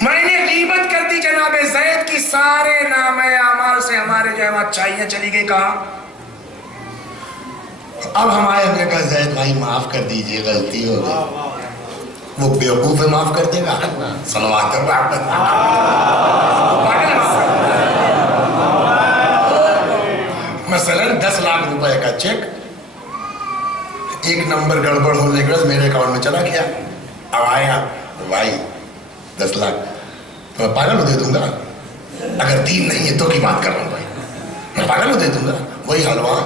میں نے غیبت کر دی جناب زید کی، سارے نام اعمال سے ہمارے جو ہے اچھائیاں چلی گئی کہاں؟ اب ہمارے ہم نے کہا زید بھائی معاف کر دیجئے، غلطی ہو گئی. وہ بیوقوف ہے، معاف کر دے گا؟ صلوات مثلا 10 لاکھ روپے کا چیک ایک نمبر گڑبڑ ہونے کے بعد میرے اکاؤنٹ میں چلا گیا. اب آیا بھائی 10 لاکھ تو میں پاگل دے دوں گا، اگر دین نہیں ہے تو کی بات کر رہا ہوں بھائی، میں پاگل دے دوں گا. وہی حلوہ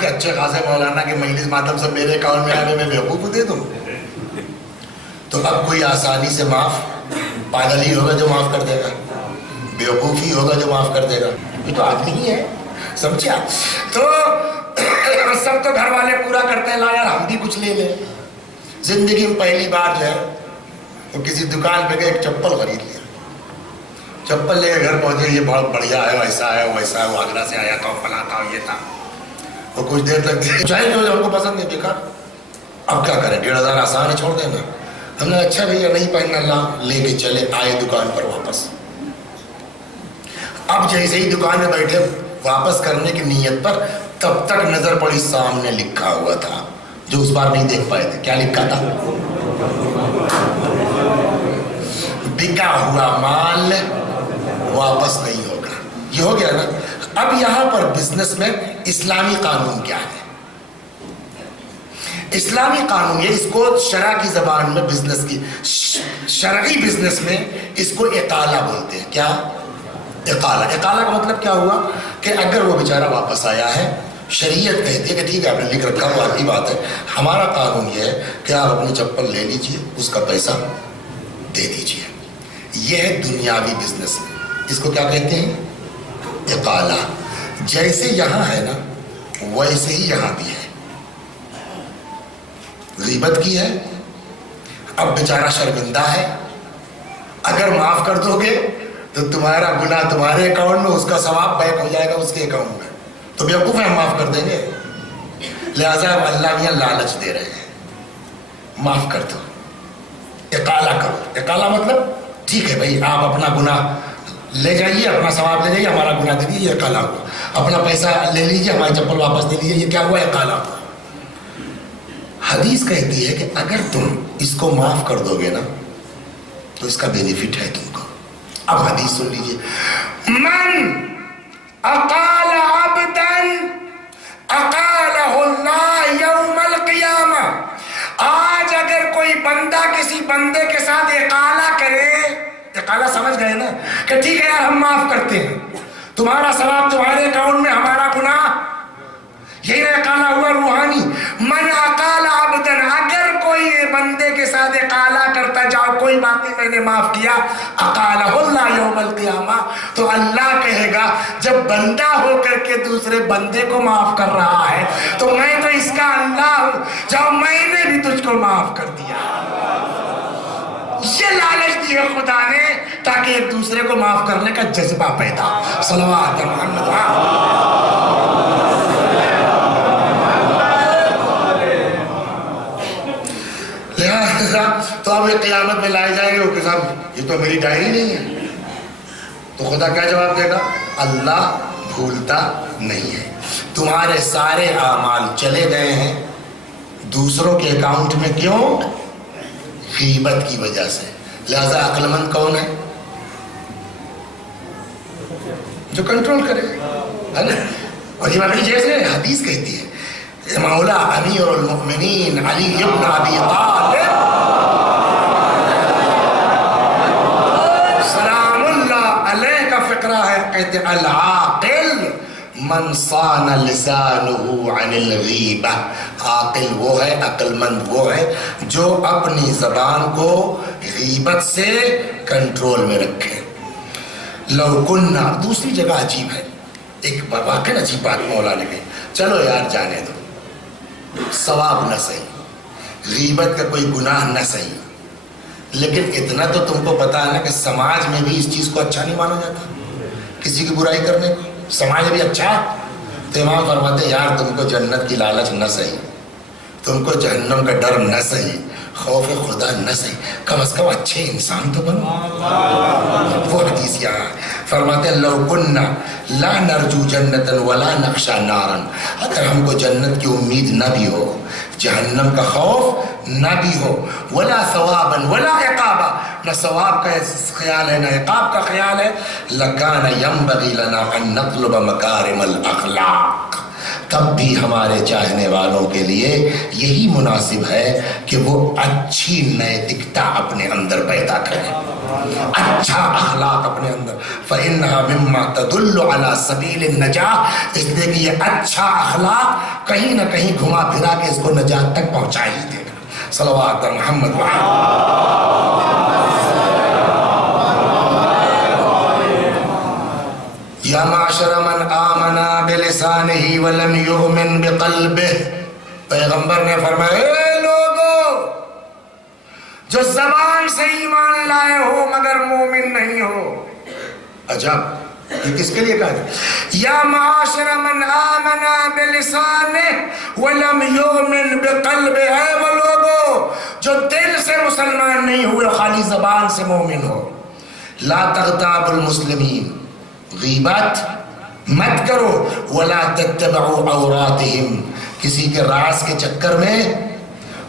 کہ اچھے خاصے مولانا کے مجلس ماتم سب میرے اکاؤنٹ میں آنے میں بیوقوف دے دوں. تو اب کوئی آسانی سے معاف، پاگل ہی ہوگا جو معاف کر دے گا، بیوقوف ہی ہوگا جو معاف کر دے گا. یہ تو آدمی ہی ہے، سمجھا. تو سب تو گھر والے پورا کرتے ہیں، لا یار ہم بھی کچھ لے لیں. زندگی میں پہلی بار جو ہے تو کسی دکان پہ گئے، ایک چپل خرید لیا. چپل لے کے گھر پہنچے، یہ بہت بڑھیا ہے، ویسا ہے ویسا ہے، وہ آگرہ سے آیا تھا، فلاں تھا، یہ تھا. اور کچھ دیر تک چاہے جو ہم کو پسند نہیں دکھا. اب کیا کریں، 1500 آسان ہے، چھوڑ دینا. ہم نے اچھا بھیا نہیں پہننا، لا لے کے چلے آئے دکان پر واپس. اب جیسے ہی دکان میں بیٹھے واپس کرنے کی نیت پر، تب تک نظر پڑی سامنے لکھا ہوا تھا جو اس بار نہیں دیکھ پائے تھے. کیا لکھا تھا؟ بکا ہوا مال واپس نہیں ہوگا. یہ ہو گیا نا. اب یہاں پر بزنس میں اسلامی قانون کیا ہے؟ اسلامی قانون یہ، اس کو شرع کی زبان میں بزنس کی شرعی بزنس میں اس کو اقالہ بولتے ہیں. کیا؟ اقالہ. اقالہ کا مطلب کیا ہوا کہ اگر وہ بیچارہ واپس آیا ہے، شریعت کہتی ہے کہ ٹھیک ہے آپ نے لکھ رکھا، وہ آپ کی بات ہے. ہمارا قانون یہ ہے کہ آپ اپنی چپل لے لیجئے، اس کا پیسہ دے دیجئے. یہ ہے دنیاوی بزنس. اس کو کیا کہتے ہیں؟ اقالہ. جیسے یہاں ہے نا ویسے ہی یہاں بھی ہے. غیبت کی ہے، اب بیچارہ شرمندہ ہے، اگر معاف کر دو گے تو تمہارا گناہ تمہارے اکاؤنٹ میں، اس کا ثواب بیک ہو جائے گا اس کے اکاؤنٹ میں. تو بیوقوف ہے، ہم معاف کر دیں گے. لہٰذا اب اللہ میاں لالچ دے رہے ہیں، معاف کر دو، اقالہ کرو. اقالہ مطلب ٹھیک ہے بھائی آپ اپنا گناہ لے جائیے، اپنا ثواب لے جائیے، ہمارا گناہ دے دیجیے، یہ اقالہ ہوا. اپنا پیسہ لے لیجیے، ہماری چپل واپس دے دیجیے، یہ کیا ہوا؟ اقالہ ہوا. حدیث کہتی ہے کہ اگر تم اس کو معاف کر دو گے نا تو اس کا بینیفٹ ہے تم کو. اب حدیث سن لیجیے. من اقال عبدا اقالہ اللہ یوم القیامہ. آج اگر کوئی بندہ کسی بندے کے ساتھ اقالہ کرے، اقالہ سمجھ گئے نا کہ ٹھیک ہے یار ہم معاف کرتے ہیں، تمہارا ثواب تمہارے اکاؤنٹ میں، ہمارا گناہ، یہی اقالہ ہوا روحانی. من اقال عبدا، اگر کوئی بندے کے ساتھ اقالہ کرتا جاؤ، کوئی بات نہیں میں نے معاف کیا، اقالہ اللہ یوم القیامہ، تو اللہ کہے گا جب بندہ ہو کر کے دوسرے بندے کو معاف کر رہا ہے تو میں تو اس کا اللہ ہوں، جب میں نے بھی تجھ کو معاف کر دیا. یہ لیے لالچ دی ہے خدا نے تاکہ ایک دوسرے کو معاف کرنے کا جذبہ پیدا. صلوات محمد. لہذا تو اب قیامت میں لائے جائیں گے کہ صاحب یہ تو میری ڈائری نہیں ہے. تو خدا کیا جواب دے گا؟ اللہ بھولتا نہیں ہے. تمہارے سارے اعمال چلے گئے ہیں دوسروں کے اکاؤنٹ میں. کیوں؟ غیبت کی وجہ سے. لہذا عقل مند کون ہے؟ جو کنٹرول کرے, ہے نا. اور یہ واقعی جیسے حدیث کہتی ہے مولا امیر المؤمنین علی ابن ابی طالب سلام اللہ علیہ کا فقرہ ہے. کہتے العاقل من صان لسانہ عن الغیبہ. عاقل وہ ہے, عقل مند وہ ہے جو اپنی زبان کو غیبت سے کنٹرول میں رکھے. لو کننا, دوسری جگہ عجیب ہے, ایک واقعی عجیب بات مولا نے کہی. چلو یار جانے دو, ثواب نہ صحیح, غیبت کا کوئی گناہ نہ صحیح, لیکن اتنا تو تم کو پتا ہے نا کہ سماج میں بھی اس چیز کو اچھا نہیں مانا جاتا, کسی کی برائی کرنے کو. سماج بھی اچھا ہے تو امام فرماتے یار تم کو جنت کی لالچ نہ صحیح, تم کو جہنم کا ڈر نہ صحیح, خوف خدا نہ صحیح, کم از کم اچھے انسان تو بنو. وہ حدیث یہاں فرماتے ہیں لو کننا لا نرجو جنتا ولا نخشى نارا. اگر ہم کو جنت کی امید نہ بھی ہو, جہنم کا خوف نہ بھی ہو, ولا ثوابا ولا عقابا, نہ ثواب کا خیال ہے نہ عقاب کا خیال ہے, لکان ينبغي لنا ان نطلب مکارم الاخلاق. تب بھی ہمارے چاہنے والوں کے لیے یہی مناسب ہے کہ وہ اچھی نیتکتا اپنے اندر پیدا کریں, اچھا اخلاق اپنے اندر. فإنها مما تدل على سبیل النجاح, اس لیے کہ یہ اچھا اخلاق کہیں نہ کہیں گھما پھرا کے اس کو نجات تک پہنچا ہی دے گا. صلوات محمد یا معاشر من آمنا بلسانہ ولم یؤمن بقلبہ. پیغمبر نے فرمایا اے لوگو جو زبان سے ایمان لائے ہو مگر مومن نہیں ہو. عجب, یہ کس کے لیے کہا ہے؟ یا معاشر من آمنا بلسانہ ولم یؤمن بقلبہ. اے وہ لوگو جو دل سے مسلمان نہیں ہوئے, خالی زبان سے مومن ہو. لا تغتاب المسلمین, غیبت مت کرو. ولا تتبعوا عوراتهم, کسی کے راز کے چکر میں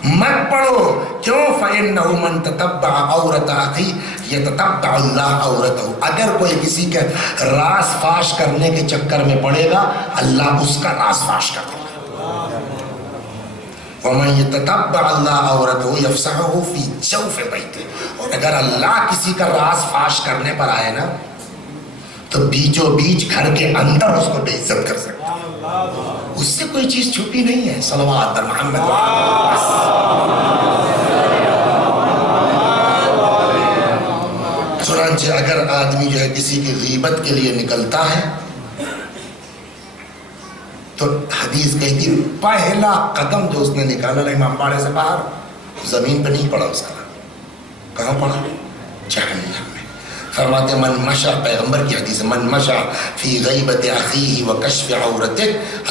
مت پڑو. کیوں؟ فإنه من تتبع عورت أخيه يتتبع الله عورته. اگر کوئی کسی کے راز فاش کرنے کے چکر میں پڑے گا اللہ اس کا راز فاش کر دے گا. ومن يتتبع الله عورته يفسحه في جوف بيته. اور اگر اللہ کسی کا راز فاش کرنے پر آئے نا تو بیچو بیچ گھر کے اندر اس کو بے عزت کر سکتا ہے, اس سے کوئی چیز چھپی نہیں ہے. صلوات محمد. چنانچہ اگر آدمی جو ہے کسی کی غیبت کے لیے نکلتا ہے تو حدیث کہتی پہلا قدم جو اس نے نکالا نا امام باڑے سے باہر, زمین پہ نہیں پڑا اس کا. کہاں پڑا؟ جہنم میں. فرماتے من مشا, پیغمبر کی حدیث, من مشا فی غیبت اخیہ و کشف عورتہ.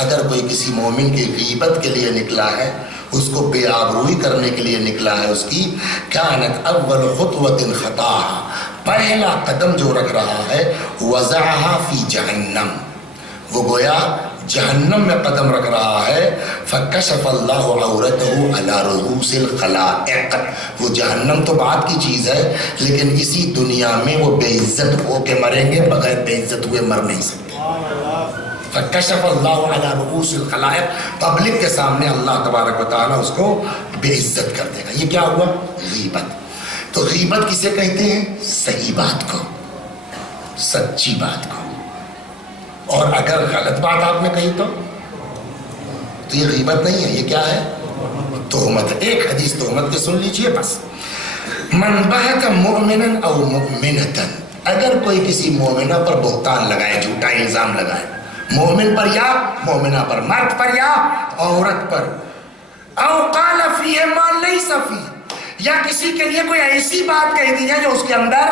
اگر کوئی کسی مومن کی غیبت کے لیے نکلا ہے, اس کو بے آبروئی کرنے کے لیے نکلا ہے, اس کی کانت اول خطوۃ خطاہا, پہلا قدم جو رکھ رہا ہے وضعہا فی جہنم, وہ گویا جہنم میں قدم رکھ رہا ہے. فکشف اللہ عورتہ علی رؤوس الخلائق. وہ جہنم تو بات کی چیز ہے, لیکن اسی دنیا میں وہ بے عزت ہو کے مریں گے, بغیر بے عزت ہوئے مر نہیں سکتے. فکشف اللہ علی رؤوس الخلائق, پبلک کے سامنے اللہ تبارک و تعالیٰ اس کو بے عزت کر دے گا. یہ کیا ہوا؟ غیبت. تو غیبت کسے کہتے ہیں؟ صحیح بات کو, سچی بات کو. اور اگر غلط بات آپ نے کہی تو یہ غیبت نہیں ہے, یہ کیا ہے؟ تہمت. ایک حدیث تہمت کے سن لیجئے بس. من بہت مؤمنا او مؤمنتا, اگر کوئی کسی مومنہ پر بہتان لگائے, جھوٹا الزام لگائے, مومن پر یا مومنہ پر, مرد پر یا عورت پر, او قال فیہ ما لیس فیہ, یا کسی کے لیے کوئی ایسی بات کہہ دی جائے جو اس کے اندر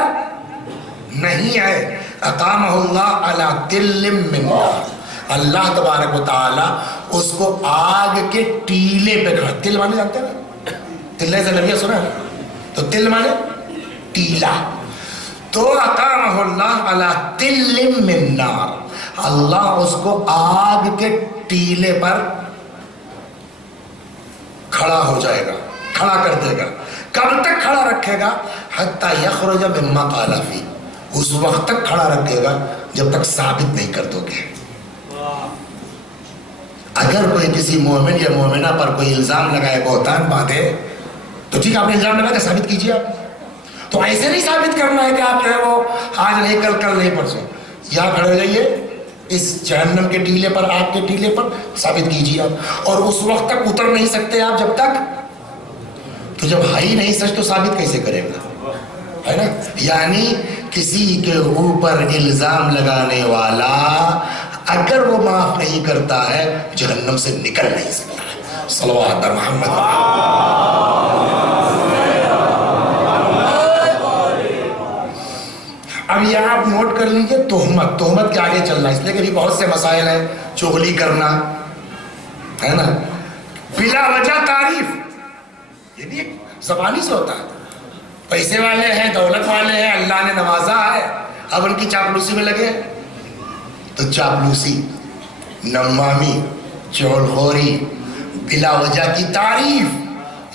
نہیں ہے. اقامہ اللہ علی تل من نار، اللہ تبارک و تعالی اس کو آگ کے ٹیلے پہ کھڑا. تل مانے جانتے ہیں نا، تلے سے نبی سنا ہے تو تل مانے ٹیلا. تو اقامہ اللہ علی تل من نار، اللہ اس کو آگ کے ٹیلے پر کھڑا ہو جائے گا، کھڑا کر دے گا. کب تک کھڑا رکھے گا؟ حتی یخرج مما قال فی، اس وقت تک کھڑا رکھے گا جب تک ثابت نہیں کر دو گے. اگر کوئی کسی مومن یا مومنہ پر کوئی الزام لگائے، بہتان باندھے، تو ٹھیک ہے آپ نے الزام لگا کہ ثابت کیجیے آپ. تو ایسے نہیں ثابت کرنا ہے کہ آپ جو ہے وہ آج نہیں کل نہیں پرسوں. یہاں کھڑے ہو جائیے اس جہنم کے ٹیلے پر، آگ کے ٹیلے پر ثابت کیجیے آپ. اور اس وقت تک اتر نہیں سکتے آپ جب تک، تو جب ہے ہی نہیں سچ تو ثابت کیسے کرے گا، ہے نا. یعنی کسی کے اوپر الزام لگانے والا اگر وہ معاف نہیں کرتا ہے جہنم سے نکل نہیں سکتا ہے. صلوات بر محمد. اب یہ آپ نوٹ کر لیجیے، تہمت کے آگے چلنا، اس لیے کہ بہت سے مسائل ہیں. چغلی کرنا ہے نا، بلا وجہ تعریف، یہ بھی ایک زبانی سے ہوتا ہے. پیسے والے ہیں، دولت والے ہیں، اللہ نے نوازا ہے، اب ان کی چاپلوسی میں لگے. تو چاپلوسی، نمامی، چغلخوری، بلا وجہ کی تعریف،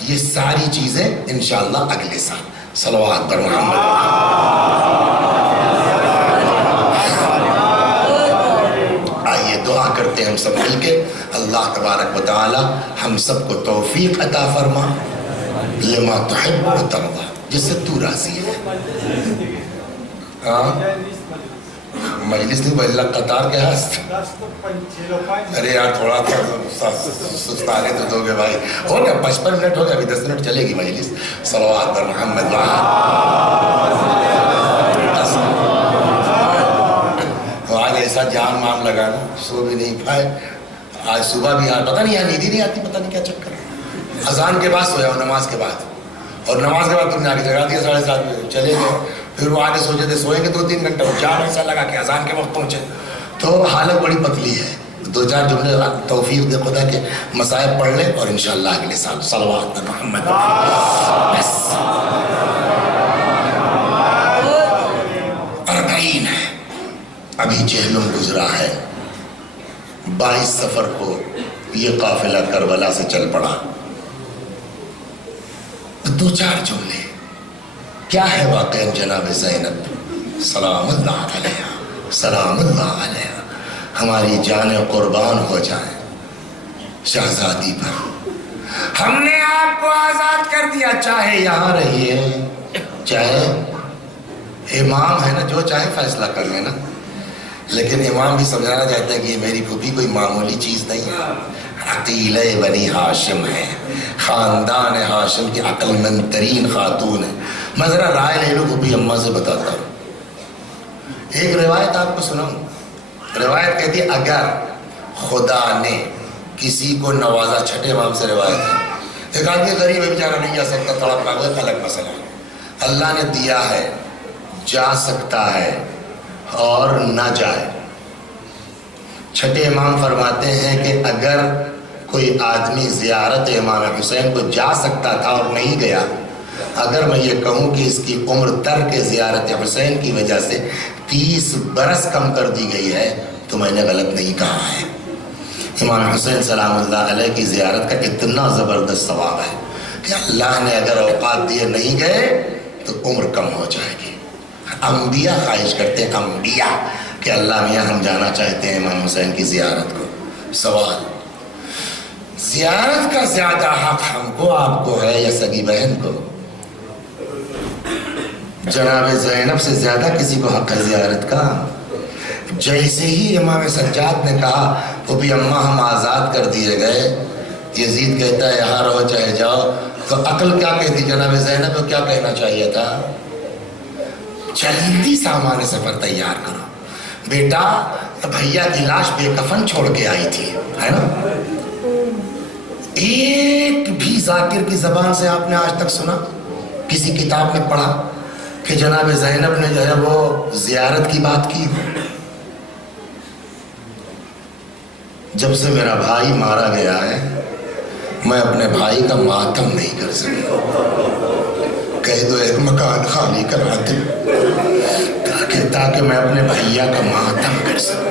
یہ ساری چیزیں انشاءاللہ اگلے سال. صلوات پر محمد. آئیے دعا کرتے ہیں ہم سب مل کے، اللہ تبارک و تعالی ہم سب کو توفیق عطا فرما لما تحب و ترضى، جس سے تو راضی ہے. مجلس نہیں بھائی، اللہ قطار کے ہاتھ. ارے یار تھوڑا سستانے تو دو گے بھائی. ہو گیا 55 منٹ ہو گیا، ابھی 10 منٹ چلے گی مجلس. صلوات پر محمد. آج ایسا جان مام لگانا، سو بھی نہیں پائے. آج صبح بھی پتہ نہیں یہاں نیند ہی نہیں آتی، پتہ نہیں کیا چکر ہے. اذان کے بعد سویا ہوں، نماز کے بعد، اور نماز کے بعد تم نے آگے جگا دیا 7:30 بجے، چلے گئے. پھر وہ آگے سوچے تھے سوئیں گے 2-3 گھنٹے، 4 ایسا لگا کہ اذان کے وقت پہنچے. تو حالت بڑی پتلی ہے. 2-4 جملے توفیق دے خدا کے مصائب پڑھ لیں اور انشاءاللہ اگلے سال. صلوات محمد. بس 40 ہے، ابھی جہلم گزرا ہے. 22 سفر کو یہ قافلہ کربلا سے چل پڑا. 2-4 جملے کیا ہے واقعہ جناب زینب سلام اللہ علیہ، سلام اللہ علیہ، ہماری جانیں قربان ہو جائیں شہزادی پر. ہم نے آپ کو آزاد کر دیا، چاہے یہاں رہیے، چاہے امام ہے نا، جو چاہے فیصلہ کر لینا. لیکن امام بھی سمجھانا چاہتے ہیں کہ یہ میری پھوپھی کوئی معمولی چیز نہیں ہے، عقیلہ بنی ہاشم ہے، خاندان ہاشم کی عقل مند ترین خاتون ہے. میں ذرا رائے لے لوں پھوپھی اماں سے بتاتا ہوں. ایک روایت آپ کو سناؤں. روایت کہتی ہے اگر خدا نے کسی کو نوازا، چھٹے امام سے روایت ہے، ایک آدمی غریب ہے بیچارہ نہیں جا سکتا، تڑپ رہا ہے، الگ مسئلہ ہے. اللہ نے دیا ہے، جا سکتا ہے اور نہ جائے. چھٹے امام فرماتے ہیں کہ اگر کوئی آدمی زیارت امام حسین کو جا سکتا تھا اور نہیں گیا، اگر میں یہ کہوں کہ اس کی عمر ترک زیارت حسین کی وجہ سے 30 برس کم کر دی گئی ہے تو میں نے غلط نہیں کہا ہے. امام حسین سلام اللہ علیہ کی زیارت کا اتنا زبردست ثواب ہے کہ اللہ نے اگر اوقات دیے نہیں گئے تو عمر کم ہو جائے گی. انبیاء خواہش کرتے ہیں، انبیاء کہ اللہ میاں ہم جانا چاہتے ہیں امام حسین کی زیارت کو. سوال، زیارت کا زیادہ حق ہم کو آپ کو ہے یا سگی بہن کو؟ جناب زینب سے زیادہ کسی کو حق ہے زیارت کا. جیسے ہی امام سجاد نے کہا وہ بھی اماں ہم آزاد کر دیے گئے، یزید کہتا ہے یہاں رہو چاہے جاؤ، تو عقل کیا کہتی جناب زینب کو کیا کہنا چاہیے تھا؟ جلدی سامان سفر تیار کرو بیٹا. بھیا کی لاش بے کفن چھوڑ کے آئی تھی، ہے نا. ایک بھی ذاکر کی زبان سے آپ نے آج تک سنا؟ کسی کتاب میں پڑھا کہ جناب زینب نے جو ہے وہ زیارت کی بات کی؟ جب سے میرا بھائی مارا گیا ہے میں اپنے بھائی کا ماتم نہیں کر سکا، کہہ دو ایک مکان خالی کرا دے تاکہ میں اپنے بھائیا کا ماتم کر سکوں۔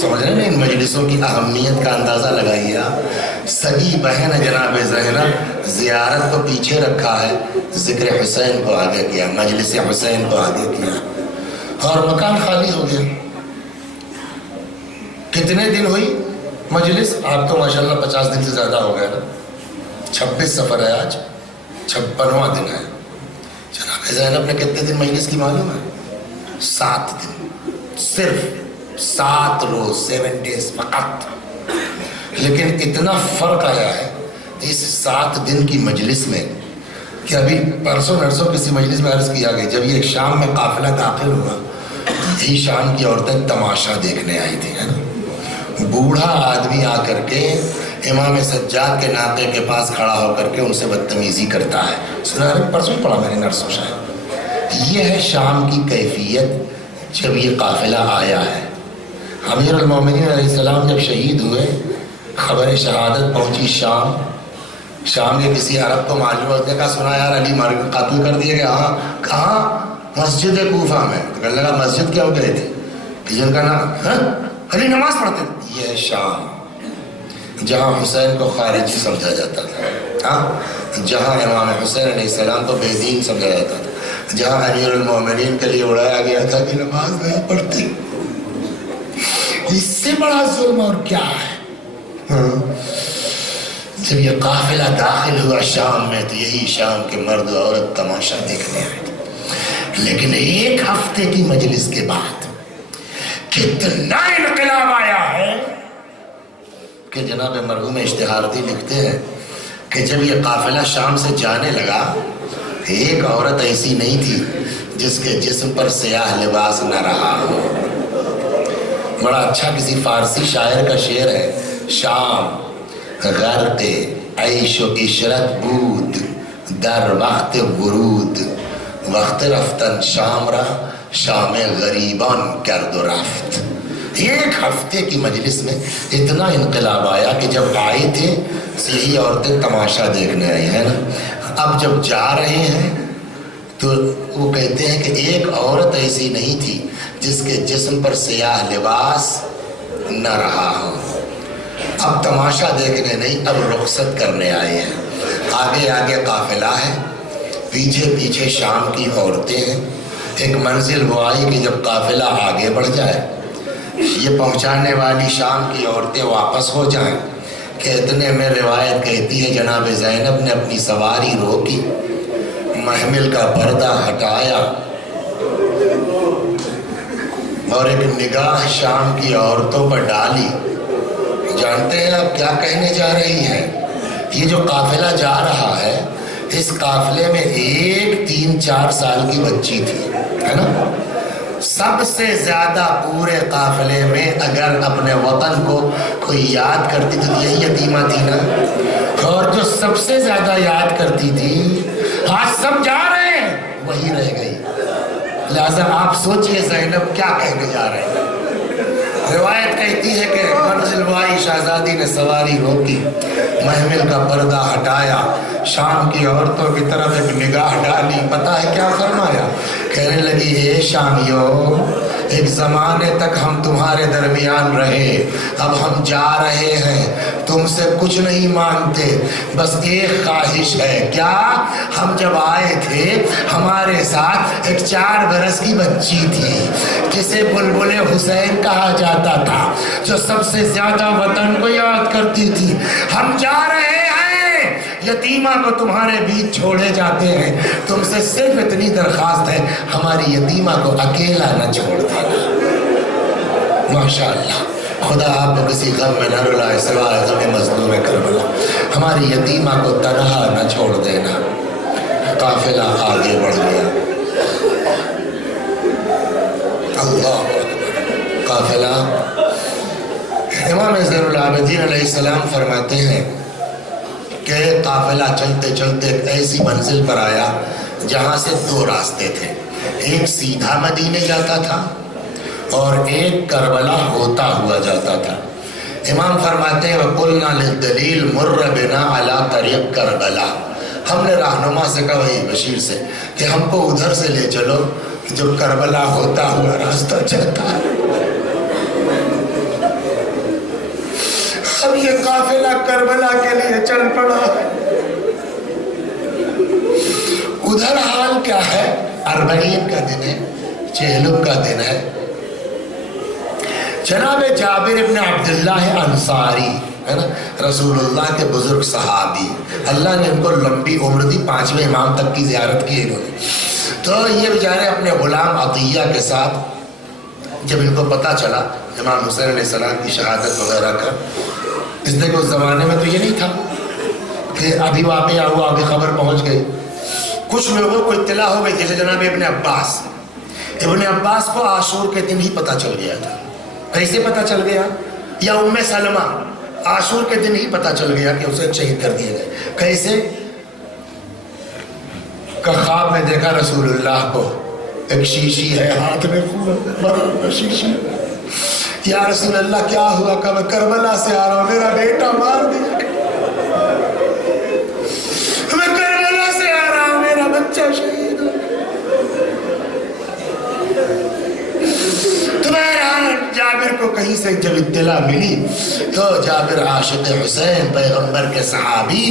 سمجھ رہے ہیں ان مجلسوں کی اہمیت کا اندازہ لگائیے آپ۔ سگی بہن جناب زینب زیارت کو پیچھے رکھا ہے، ذکر حسین کو آگے کیا، مجلس حسین کو آگے کیا، اور مکان خالی ہو گیا۔ کتنے دن ہوئی مجلس؟ آپ تو ماشاءاللہ 50 دن سے زیادہ ہو گیا نا، 26 سفر ہے آج، 56واں دن ہے۔ جناب زینب نے کتنے دن مجلس کی معلوم ہے؟ 7 دن، صرف 7 روز، 7 days فقط۔ لیکن اتنا فرق آیا ہے اس 7 دن کی مجلس میں کہ ابھی پرسوں نرسوں کسی مجلس میں عرض کیا گیا، جب یہ شام میں قافلہ داخل ہوا، یہی شام کی عورتیں تماشا دیکھنے آئی تھی، ہے نا۔ بوڑھا آدمی آ کر کے امام سجاد کے ناقے کے پاس کھڑا ہو کر کے ان سے بدتمیزی کرتا ہے، سنا ہے پرسوں پڑھا میں نے نرسوں شاید۔ یہ ہے شام کی کیفیت جب یہ قافلہ آیا ہے۔ امیر المومنین علیہ السلام جب شہید ہوئے، خبر شہادت پہنچی شام کے کسی عرب کو معلوم ہے، اس نے کہا سنا یار علی قتل کر دیے گئے۔ ہاں، کہاں؟ مسجد کوفہ میں۔ تو کہنے لگا مسجد کیا ہو گئے تھے؟ کسی کا نام علی نماز پڑھتے تھے۔ یہ ہے شام، جہاں حسین کو خارجی سمجھا جاتا تھا، ہاں، جہاں امام حسین علیہ السلام کو بے دین سمجھا جاتا تھا، جہاں امیر المومنین کے لیے اڑایا گیا تھا کہ نماز نہیں پڑھتے۔ اس سے بڑا ظلم اور کیا ہے؟ جب یہ قافلہ داخل ہوا شام میں تو یہی شام کے مرد و عورت تماشا دیکھنے آئے تھے۔ لیکن 1 ہفتے کی مجلس کے بعد کتنا انقلاب آیا ہے کہ جناب مرحوم اشتہاردی لکھتے ہیں کہ جب یہ قافلہ شام سے جانے لگا، ایک عورت ایسی نہیں تھی جس کے جسم پر سیاہ لباس نہ رہا ہو۔ بڑا اچھا کسی فارسی شاعر کا شعر ہے، شام غرق عیش و عشرت بود در وقت ورود، وقت رفتن شام را شام غریبان کرد و رفت۔ 1 ہفتے کی مجلس میں اتنا انقلاب آیا کہ جب آئے تھے یہی عورتیں تماشا دیکھنے آئی ہیں نا۔ اب جب جا رہے ہیں تو وہ کہتے ہیں کہ ایک عورت ایسی نہیں تھی جس کے جسم پر سیاہ لباس نہ رہا ہو۔ اب تماشا دیکھنے نہیں، اب رخصت کرنے آئے ہیں۔ آگے آگے قافلہ ہے، پیچھے پیچھے شام کی عورتیں ہیں۔ ایک منزل وہ آئی کہ جب قافلہ آگے بڑھ جائے، یہ پہنچانے والی شام کی عورتیں واپس ہو جائیں کہ اتنے میں روایت کہتی ہے جناب زینب نے اپنی سواری روکی، محمل کا پردہ ہٹایا اور ایک نگاہ شام کی عورتوں پر ڈالی۔ جانتے ہیں آپ کیا کہنے جا رہی ہے؟ یہ جو قافلہ جا رہا ہے، اس قافلے میں ایک 3-4 سال کی بچی تھی، ہے نا۔ سب سے زیادہ پورے قافلے میں اگر اپنے وطن کو کوئی یاد کرتی تھی تو یہی یتیمہ تھی نا، اور جو سب سے زیادہ یاد کرتی تھی، آج سب جا رہے ہیں وہی رہ گئی۔ لہذا آپ سوچئے زینب کیا کہنے جا رہے ہیں۔ روایت کہتی ہے کہ منزل وائی شہزادی نے سواری روکی، محمل کا پردہ ہٹایا، شام کی عورتوں کی طرف ایک نگاہ ڈالی، پتہ ہے کیا فرمایا؟ کہنے لگی اے شامیوں، ایک زمانے تک ہم تمہارے درمیان رہے، اب ہم جا رہے ہیں، تم سے کچھ نہیں مانگتے، بس ایک خواہش ہے۔ کیا؟ ہم جب آئے تھے ہمارے ساتھ ایک 4 برس کی بچی تھی جسے بلبل حسین کہا جاتا تھا، جو سب سے زیادہ وطن کو یاد کرتی تھی۔ ہم جا رہے ہیں، یتیمہ کو تمہارے بیچ چھوڑے جاتے ہیں، تم سے صرف اتنی درخواست ہے ہماری یتیمہ کو اکیلا نہ چھوڑ دینا۔ ماشاءاللہ، خدا آپ کو کسی غم میں نہ رلائے سوائے غم مظلوم کربلا۔ ہماری یتیمہ کو تنہا نہ چھوڑ دینا۔ قافلہ آگے بڑھ گیا، اللہ اکبر۔ قافلہ، امام زین العابدین علیہ السلام فرماتے ہیں کہ قافلہ چلتے چلتے ایک ایسی منزل پر آیا جہاں سے دو راستے تھے، ایک سیدھا مدینے جاتا تھا اور ایک کربلا ہوتا ہوا جاتا تھا۔ امام فرماتے ہیں وَقُلْنَا لِلدَّلِيلِ مُرَّ بِنَا عَلَىٰ طَرِيقِ کربلا، ہم نے رہنما سے کہا، وہی بشیر سے، کہ ہم کو ادھر سے لے چلو جو کربلا ہوتا ہوا راستہ چلتا ہے۔ اب یہ قافلہ کربلا کے لیے چل پڑا ہے۔ ادھر حال کیا ہے؟ 40 کا دن ہے، چہلم کا دن ہے۔ جناب جابر ابن عبداللہ انصاری ہے نا، رسول اللہ کے بزرگ صحابی، اللہ نے ان کو لمبی عمر دی، 5ویں امام تک کی زیارت کی انہوں نے۔ تو یہ بیچارے اپنے غلام عطیہ کے ساتھ، جب ان کو پتہ چلا امام حسین علیہ السلام کی شہادت وغیرہ کا، اس لیے کہ اس زمانے میں تو یہ نہیں تھا کہ ابھی واقعہ ہوا ابھی خبر پہنچ گئی، کچھ لوگوں کو اطلاع ہو گئی، جیسے جناب ابن عباس کو عاشور کے دن ہی پتہ چل گیا تھا۔ کیسے پتہ چل گیا؟ یا ام سلمہ عاشور کے دن ہی پتہ چل گیا کہ اسے شہید کر دیے گئے۔ کیسے؟ کہ خواب میں دیکھا رسول اللہ کو، ایک شیشی ہے ہاتھ میں، بڑا شیشی، یا رسول اللہ کیا ہوا؟ کہ میں کربلا سے آ رہا ہوں، میرا بیٹا مار دیا، میں کربلا سے آ رہا ہوں، میرا بچہ شہید ہو۔ تو بہرحال جابر کو کہیں سے جب اطلاع ملی تو جابر عاشق حسین، پیغمبر کے صحابی،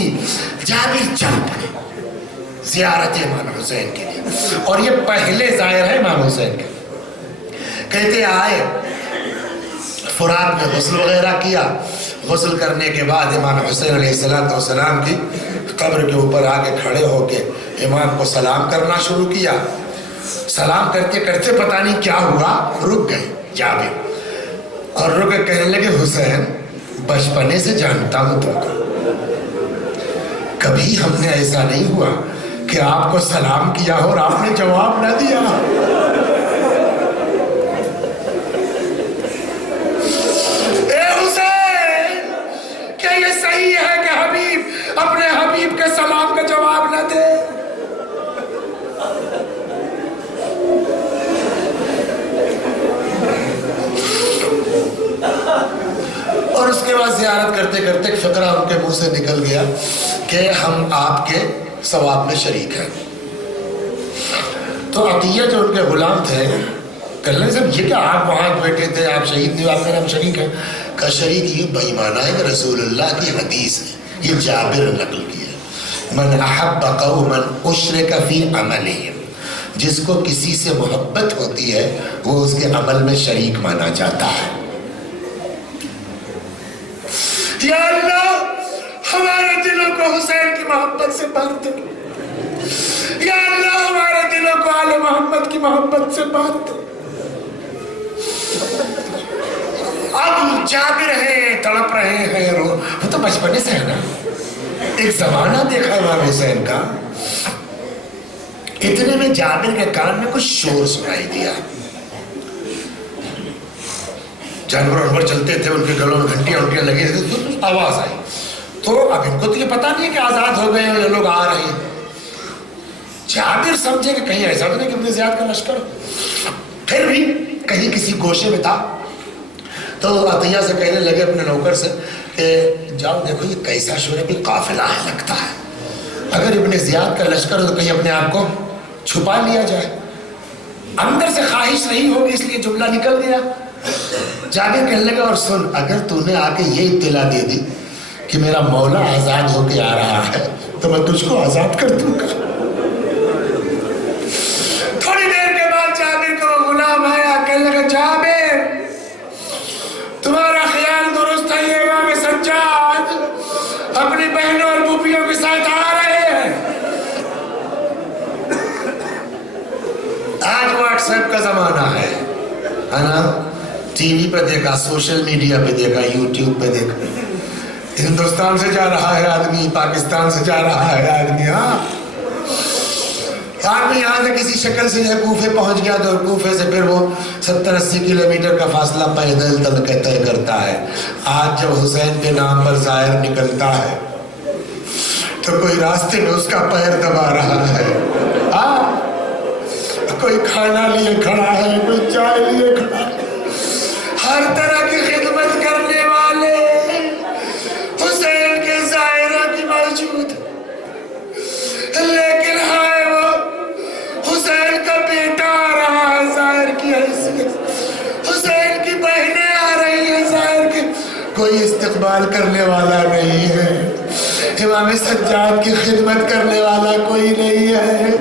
جابر چل پڑے زیارت امام حسین کے لیے، اور یہ پہلے زائر ہے امام حسین کے۔ کہتے آئے، فرات میں غسل وغیرہ کیا، غسل کرنے کے بعد امام حسین علیہ السلام کی قبر کے اوپر آگے کھڑے ہو کے امام کو سلام کرنا شروع کیا۔ سلام کرتے کرتے پتہ نہیں کیا ہوا، رک گئے جابر، اور رک کے کہنے لگے حسین بچپنے سے جانتا ہوں تم کو، کبھی ہم نے ایسا نہیں ہوا کہ آپ کو سلام کیا ہو اور آپ نے جواب نہ دیا۔ اے حسین، کیا یہ صحیح ہے کہ حبیب اپنے حبیب کے سلام کا جواب نہ دے؟ اور اس کے بعد زیارت کرتے کرتے ایک فقرہ ان کے منہ سے نکل گیا کہ ہم آپ کے ثواب میں شریک ہیں۔ تو عطیہ جو ان کے غلام تھے، کہنے لگے صاحب یہ کیا آپ وہاں بیٹھے تھے، آپ شہید نہیں، آپ میرے ہم شریک ہیں؟ کہ شریک یہ بے ایمانہ ہے کہ رسول اللہ کی حدیث ہے، یہ جابر نقل کی ہے، من احب قوما اشرک فی عملہم، جس کو کسی سے محبت ہوتی ہے وہ اس کے عمل میں شریک مانا جاتا ہے۔ یا اللہ ہمارے دلوں کو حسین کی محبت سے باندھ دے، یا اللہ ہمارے دلوں کو آل محمد کی محبت سے باندھ دے۔ اب جابر ہیں، تڑپ رہے ہیں، وہ تو بچپنے سے ہے نا، ایک زمانہ دیکھا امام حسین کا۔ اتنے میں جابر کے کان میں کچھ شور سنائی دیا، جانور چلتے تھے، ان کے گلوں میں گھنٹیاں لگی تھی، آواز آئی۔ تو اب ان کو تو یہ پتا نہیں ہے کہ آزاد ہو گئے ہیں، یہ لوگ آ رہے ہیں۔ جابر سمجھے کہ کہیں ایسا نہیں کہ ابن زیاد کا لشکر، پھر بھی کہیں کسی گوشے میں تھا۔ تو عطیہ سے کہنے لگے اپنے نوکر سے کہ جاؤ دیکھو یہ کیسا شور ہے، کوئی قافلہ ہے لگتا ہے، اگر ابن زیاد کا لشکر ہو تو کہیں اپنے آپ کو چھپا لیا جائے۔ اندر سے خواہش نہیں ہوگی، اس لیے جملہ نکل گیا۔ جابر کہنے لگا اور سن، اگر تو نے آ کے یہ اطلاع دے دی کہ میرا مولا آزاد ہو کے آ رہا ہے تو میں تجھ کو آزاد کر دوں گا۔ تھوڑی دیر کے بعد جابر کا وہ غلام آیا، کہنے لگا جابر تمہارا خیال درست ہے، یہ امام سجاد اپنی بہنوں اور پھوپھیوں کے ساتھ آ رہے ہیں۔ آج واٹس ایپ کا زمانہ ہے نا، ٹی وی پہ دیکھا، سوشل میڈیا پہ دیکھا، یوٹیوب پہ دیکھا، ہندوستان سے جا رہا ہے آدمی، پاکستان سے جا رہا ہے آدمی، ہاں آدمی یہاں سے کسی شکل سے کوفے پہنچ گیا تو کوفے سے پھر وہ 70-80 کلومیٹر کا فاصلہ پیدل تل کے طے کرتا ہے۔ آج جب حسین کے نام پر زائر نکلتا ہے تو کوئی راستے میں اس کا پیر دبا رہا ہے، کوئی کھانا لیے کھڑا ہے، کوئی چائے لیے کھڑا ہے، ہر طرح کی خدمت کرنے والے حسین کے ظاہرہ کی موجود، لیکن ہائے وہ حسین کا بیٹا آ رہا ہے ظاہر کی حیثیت، حسین کی بہنیں آ رہی ہیں ظاہر کی، کوئی استقبال کرنے والا نہیں ہے، امام سجاد کی خدمت کرنے والا کوئی نہیں ہے،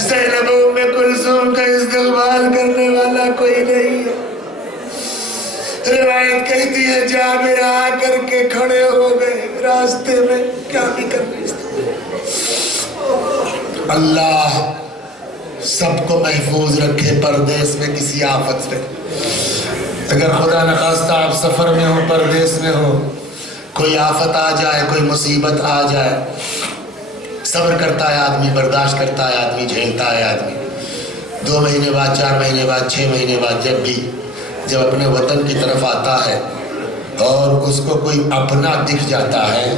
زینب ام کلثوم کا استقبال کرنے والا کوئی نہیں ہے۔ روایت کہتی ہے جابر آ کر کے کھڑے ہو گئے راستے میں، کیا بھی کرنے اللہ سب کو محفوظ رکھے پردیس میں کسی آفت سے۔ اگر خدا نخواستہ آپ سفر میں ہو، پردیس میں ہو، کوئی آفت آ جائے، کوئی مصیبت آ جائے، صبر کرتا ہے آدمی، برداشت کرتا ہے آدمی، جھیلتا ہے آدمی، 2 مہینے بعد، 4 مہینے بعد، 6 مہینے بعد جب اپنے وطن کی طرف آتا ہے اور اس کو کوئی اپنا دکھ جاتا ہے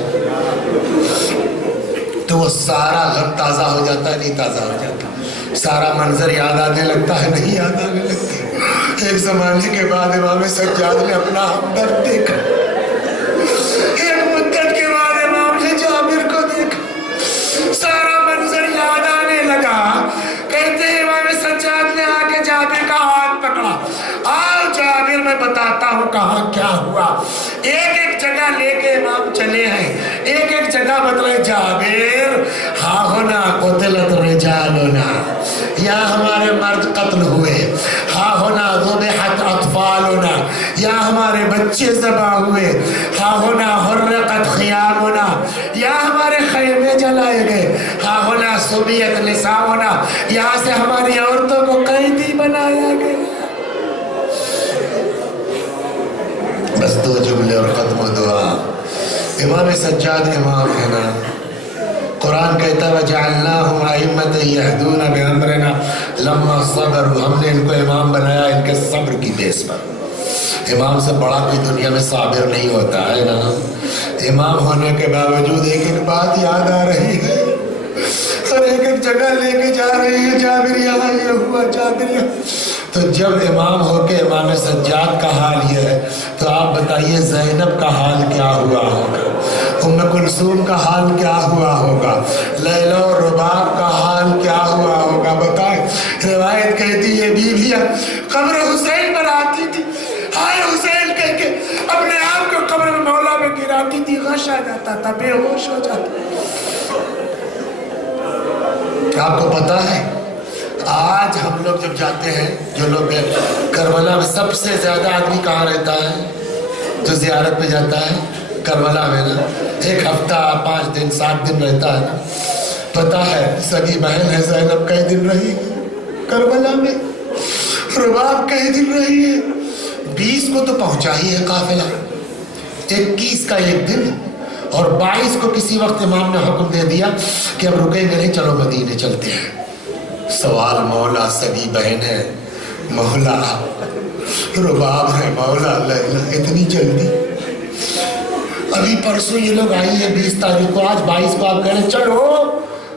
تو وہ سارا غم تازہ ہو جاتا ہے، نہیں تازہ ہو جاتا، سارا منظر یاد آنے لگتا ہے، نہیں یاد آنے لگتا۔ ایک زمانے کے بعد امام سجاد نے اپنا ہمدرد دیکھا، ایک مدت کے بعد امام نے جابر کو دیکھا، سارا منظر یاد آنے لگا۔ کہتے ہیں امام سجاد نے آگے جابر کا ہاتھ پکڑا، آؤ جابر میں بتاتا ہوں کہاں کیا ہوا۔ ایک ایک جگہ لے کے امام چلے ہیں، ایک ایک جگہ بتلائے جابر، ہاں ہونا قتلت رجالنا، یا ہمارے مرد قتل ہوئے، ہاں ہونا ذبحت اطفالنا، یا ہمارے بچے ذبح ہوئے، ہاں ہونا حرقت خیامنا، یا ہمارے خیمے جلائے گئے، ہاں ہونا سبیت نساؤنا، یہاں سے ہماری عورتوں کو قیدی بنایا گیا۔ بس 2 جملے اور ختم و دعا۔ امام سجاد امام ہے نا، قرآن کہتا ہے وَجَعَلْنَاهُمْ أَئِمَّةً يَهْدُونَ بِأَمْرِنَا لَمَّا صَبَرُوا، ہم نے ان کو امام بنایا ان کے صبر کی بیس پر۔ امام سے بڑا کوئی دنیا میں صابر نہیں ہوتا ہے نا۔ امام ہونے کے باوجود ایک ایک بات یاد آ رہی ہے اور ایک ایک جگہ لے کے جا رہی ہے، جابر یہاں یہ ہوا، جابر یہاں۔ تو جب امام ہو کے امام سجاد کا حال یہ ہے تو آپ بتائیے زینب کا حال کیا ہوا ہوگا، ام کلثوم کا حال کیا ہوا ہوگا، لیلا و رباب کا حال کیا ہوا ہوگا، بتائیں۔ روایت کہتی ہے بیویاں قبر حسین پر آتی تھی، ہائے حسین کہہ کے اپنے آپ کو قبر میں مولا میں گراتی تھی، غش آ جاتا تھا، بے ہوش ہو جاتا۔ آپ کو پتا ہے آج ہم لوگ جب جاتے ہیں، جو لوگ کربلا میں سب سے زیادہ آدمی کہاں رہتا ہے جو زیارت پہ جاتا ہے؟ کربلا میں نا، 1 ہفتہ 5 دن 7 دن رہتا ہے نا۔ پتا ہے سگی بہن ہے زینب کئی دن رہی کربلا میں، رباب کئی دن رہی ہے، 20 کو تو پہنچا ہی ہے قافلہ، 21 کا ایک دن، اور 22 کو کسی وقت امام نے حکم دے دیا کہ اب رکیں گے نہیں، چلو مدینے چلتے ہیں۔ سوال مولا سگی بہن ہے، مولا رباب ہے، مولا لیلا، اتنی جلدی؟ ابھی پرسوں یہ لوگ آئی ہے 20 تاریخ کو، آج 22 کو آپ کہہ رہے چلو۔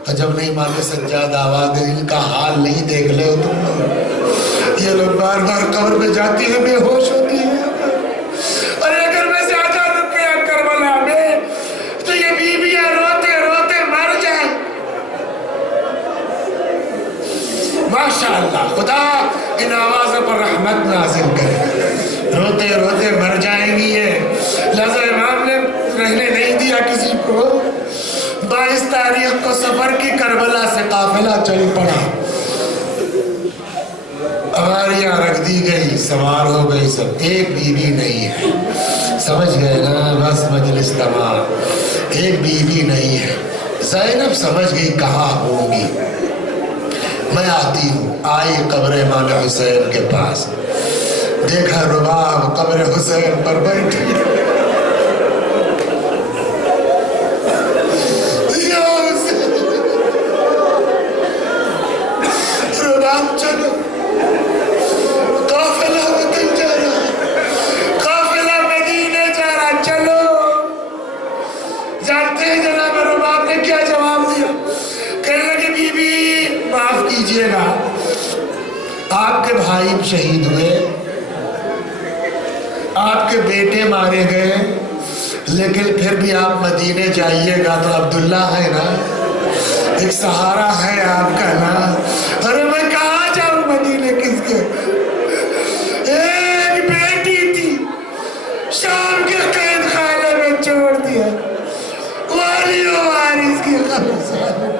جب نہیں امام سجاد آواز دے، ان کا حال نہیں دیکھ لے ہو تم لوگ؟ یہ لوگ بار بار قبر پہ جاتی ہے، بے ہوش ہوتی ہے، اور اگر میں زیادہ رک گیا کربلا میں تو یہ بیویاں روتے روتے مر جائیں۔ ماشاءاللہ خدا ان آوازوں پر رحمت نازل کرے، روتے روتے مر جائیں گی یہ۔ لہذا امام نے رہنے نہیں دیا کسی کو۔ 22 تاریخ کو سفر کی کربلا سے قافلہ چل پڑا، سواریاں رکھ دی گئی، سوار ہو گئی سب، ایک بیوی نہیں ہے، سمجھ گئے نا؟ بس مجلس تمام، ایک بیوی نہیں ہے۔ زینب سمجھ گئی کہاں ہوں گی، میں آتی ہوں۔ آئی قبر امام حسین کے پاس، دیکھا رباب قبر حسین پر بیٹھی، رباب چلو، قافلہ وطن جا رہا، قافلہ مدینے جا رہا، چلو۔ جانتے ہیں جناب رباب نے کیا سوچئے گا آپ کے بھائی شہید ہوئے، آپ کے بیٹے مارے گئے، لیکن پھر بھی آپ مدینے جائیے گا تو عبداللہ ہے نا، ایک سہارا ہے آپ کا نا۔ ارے میں کہاں جاؤں مدینے کس کے؟ ایک بیٹی تھی شام کے قید خانے میں چھوڑ دیا، والی و وارث کی خبر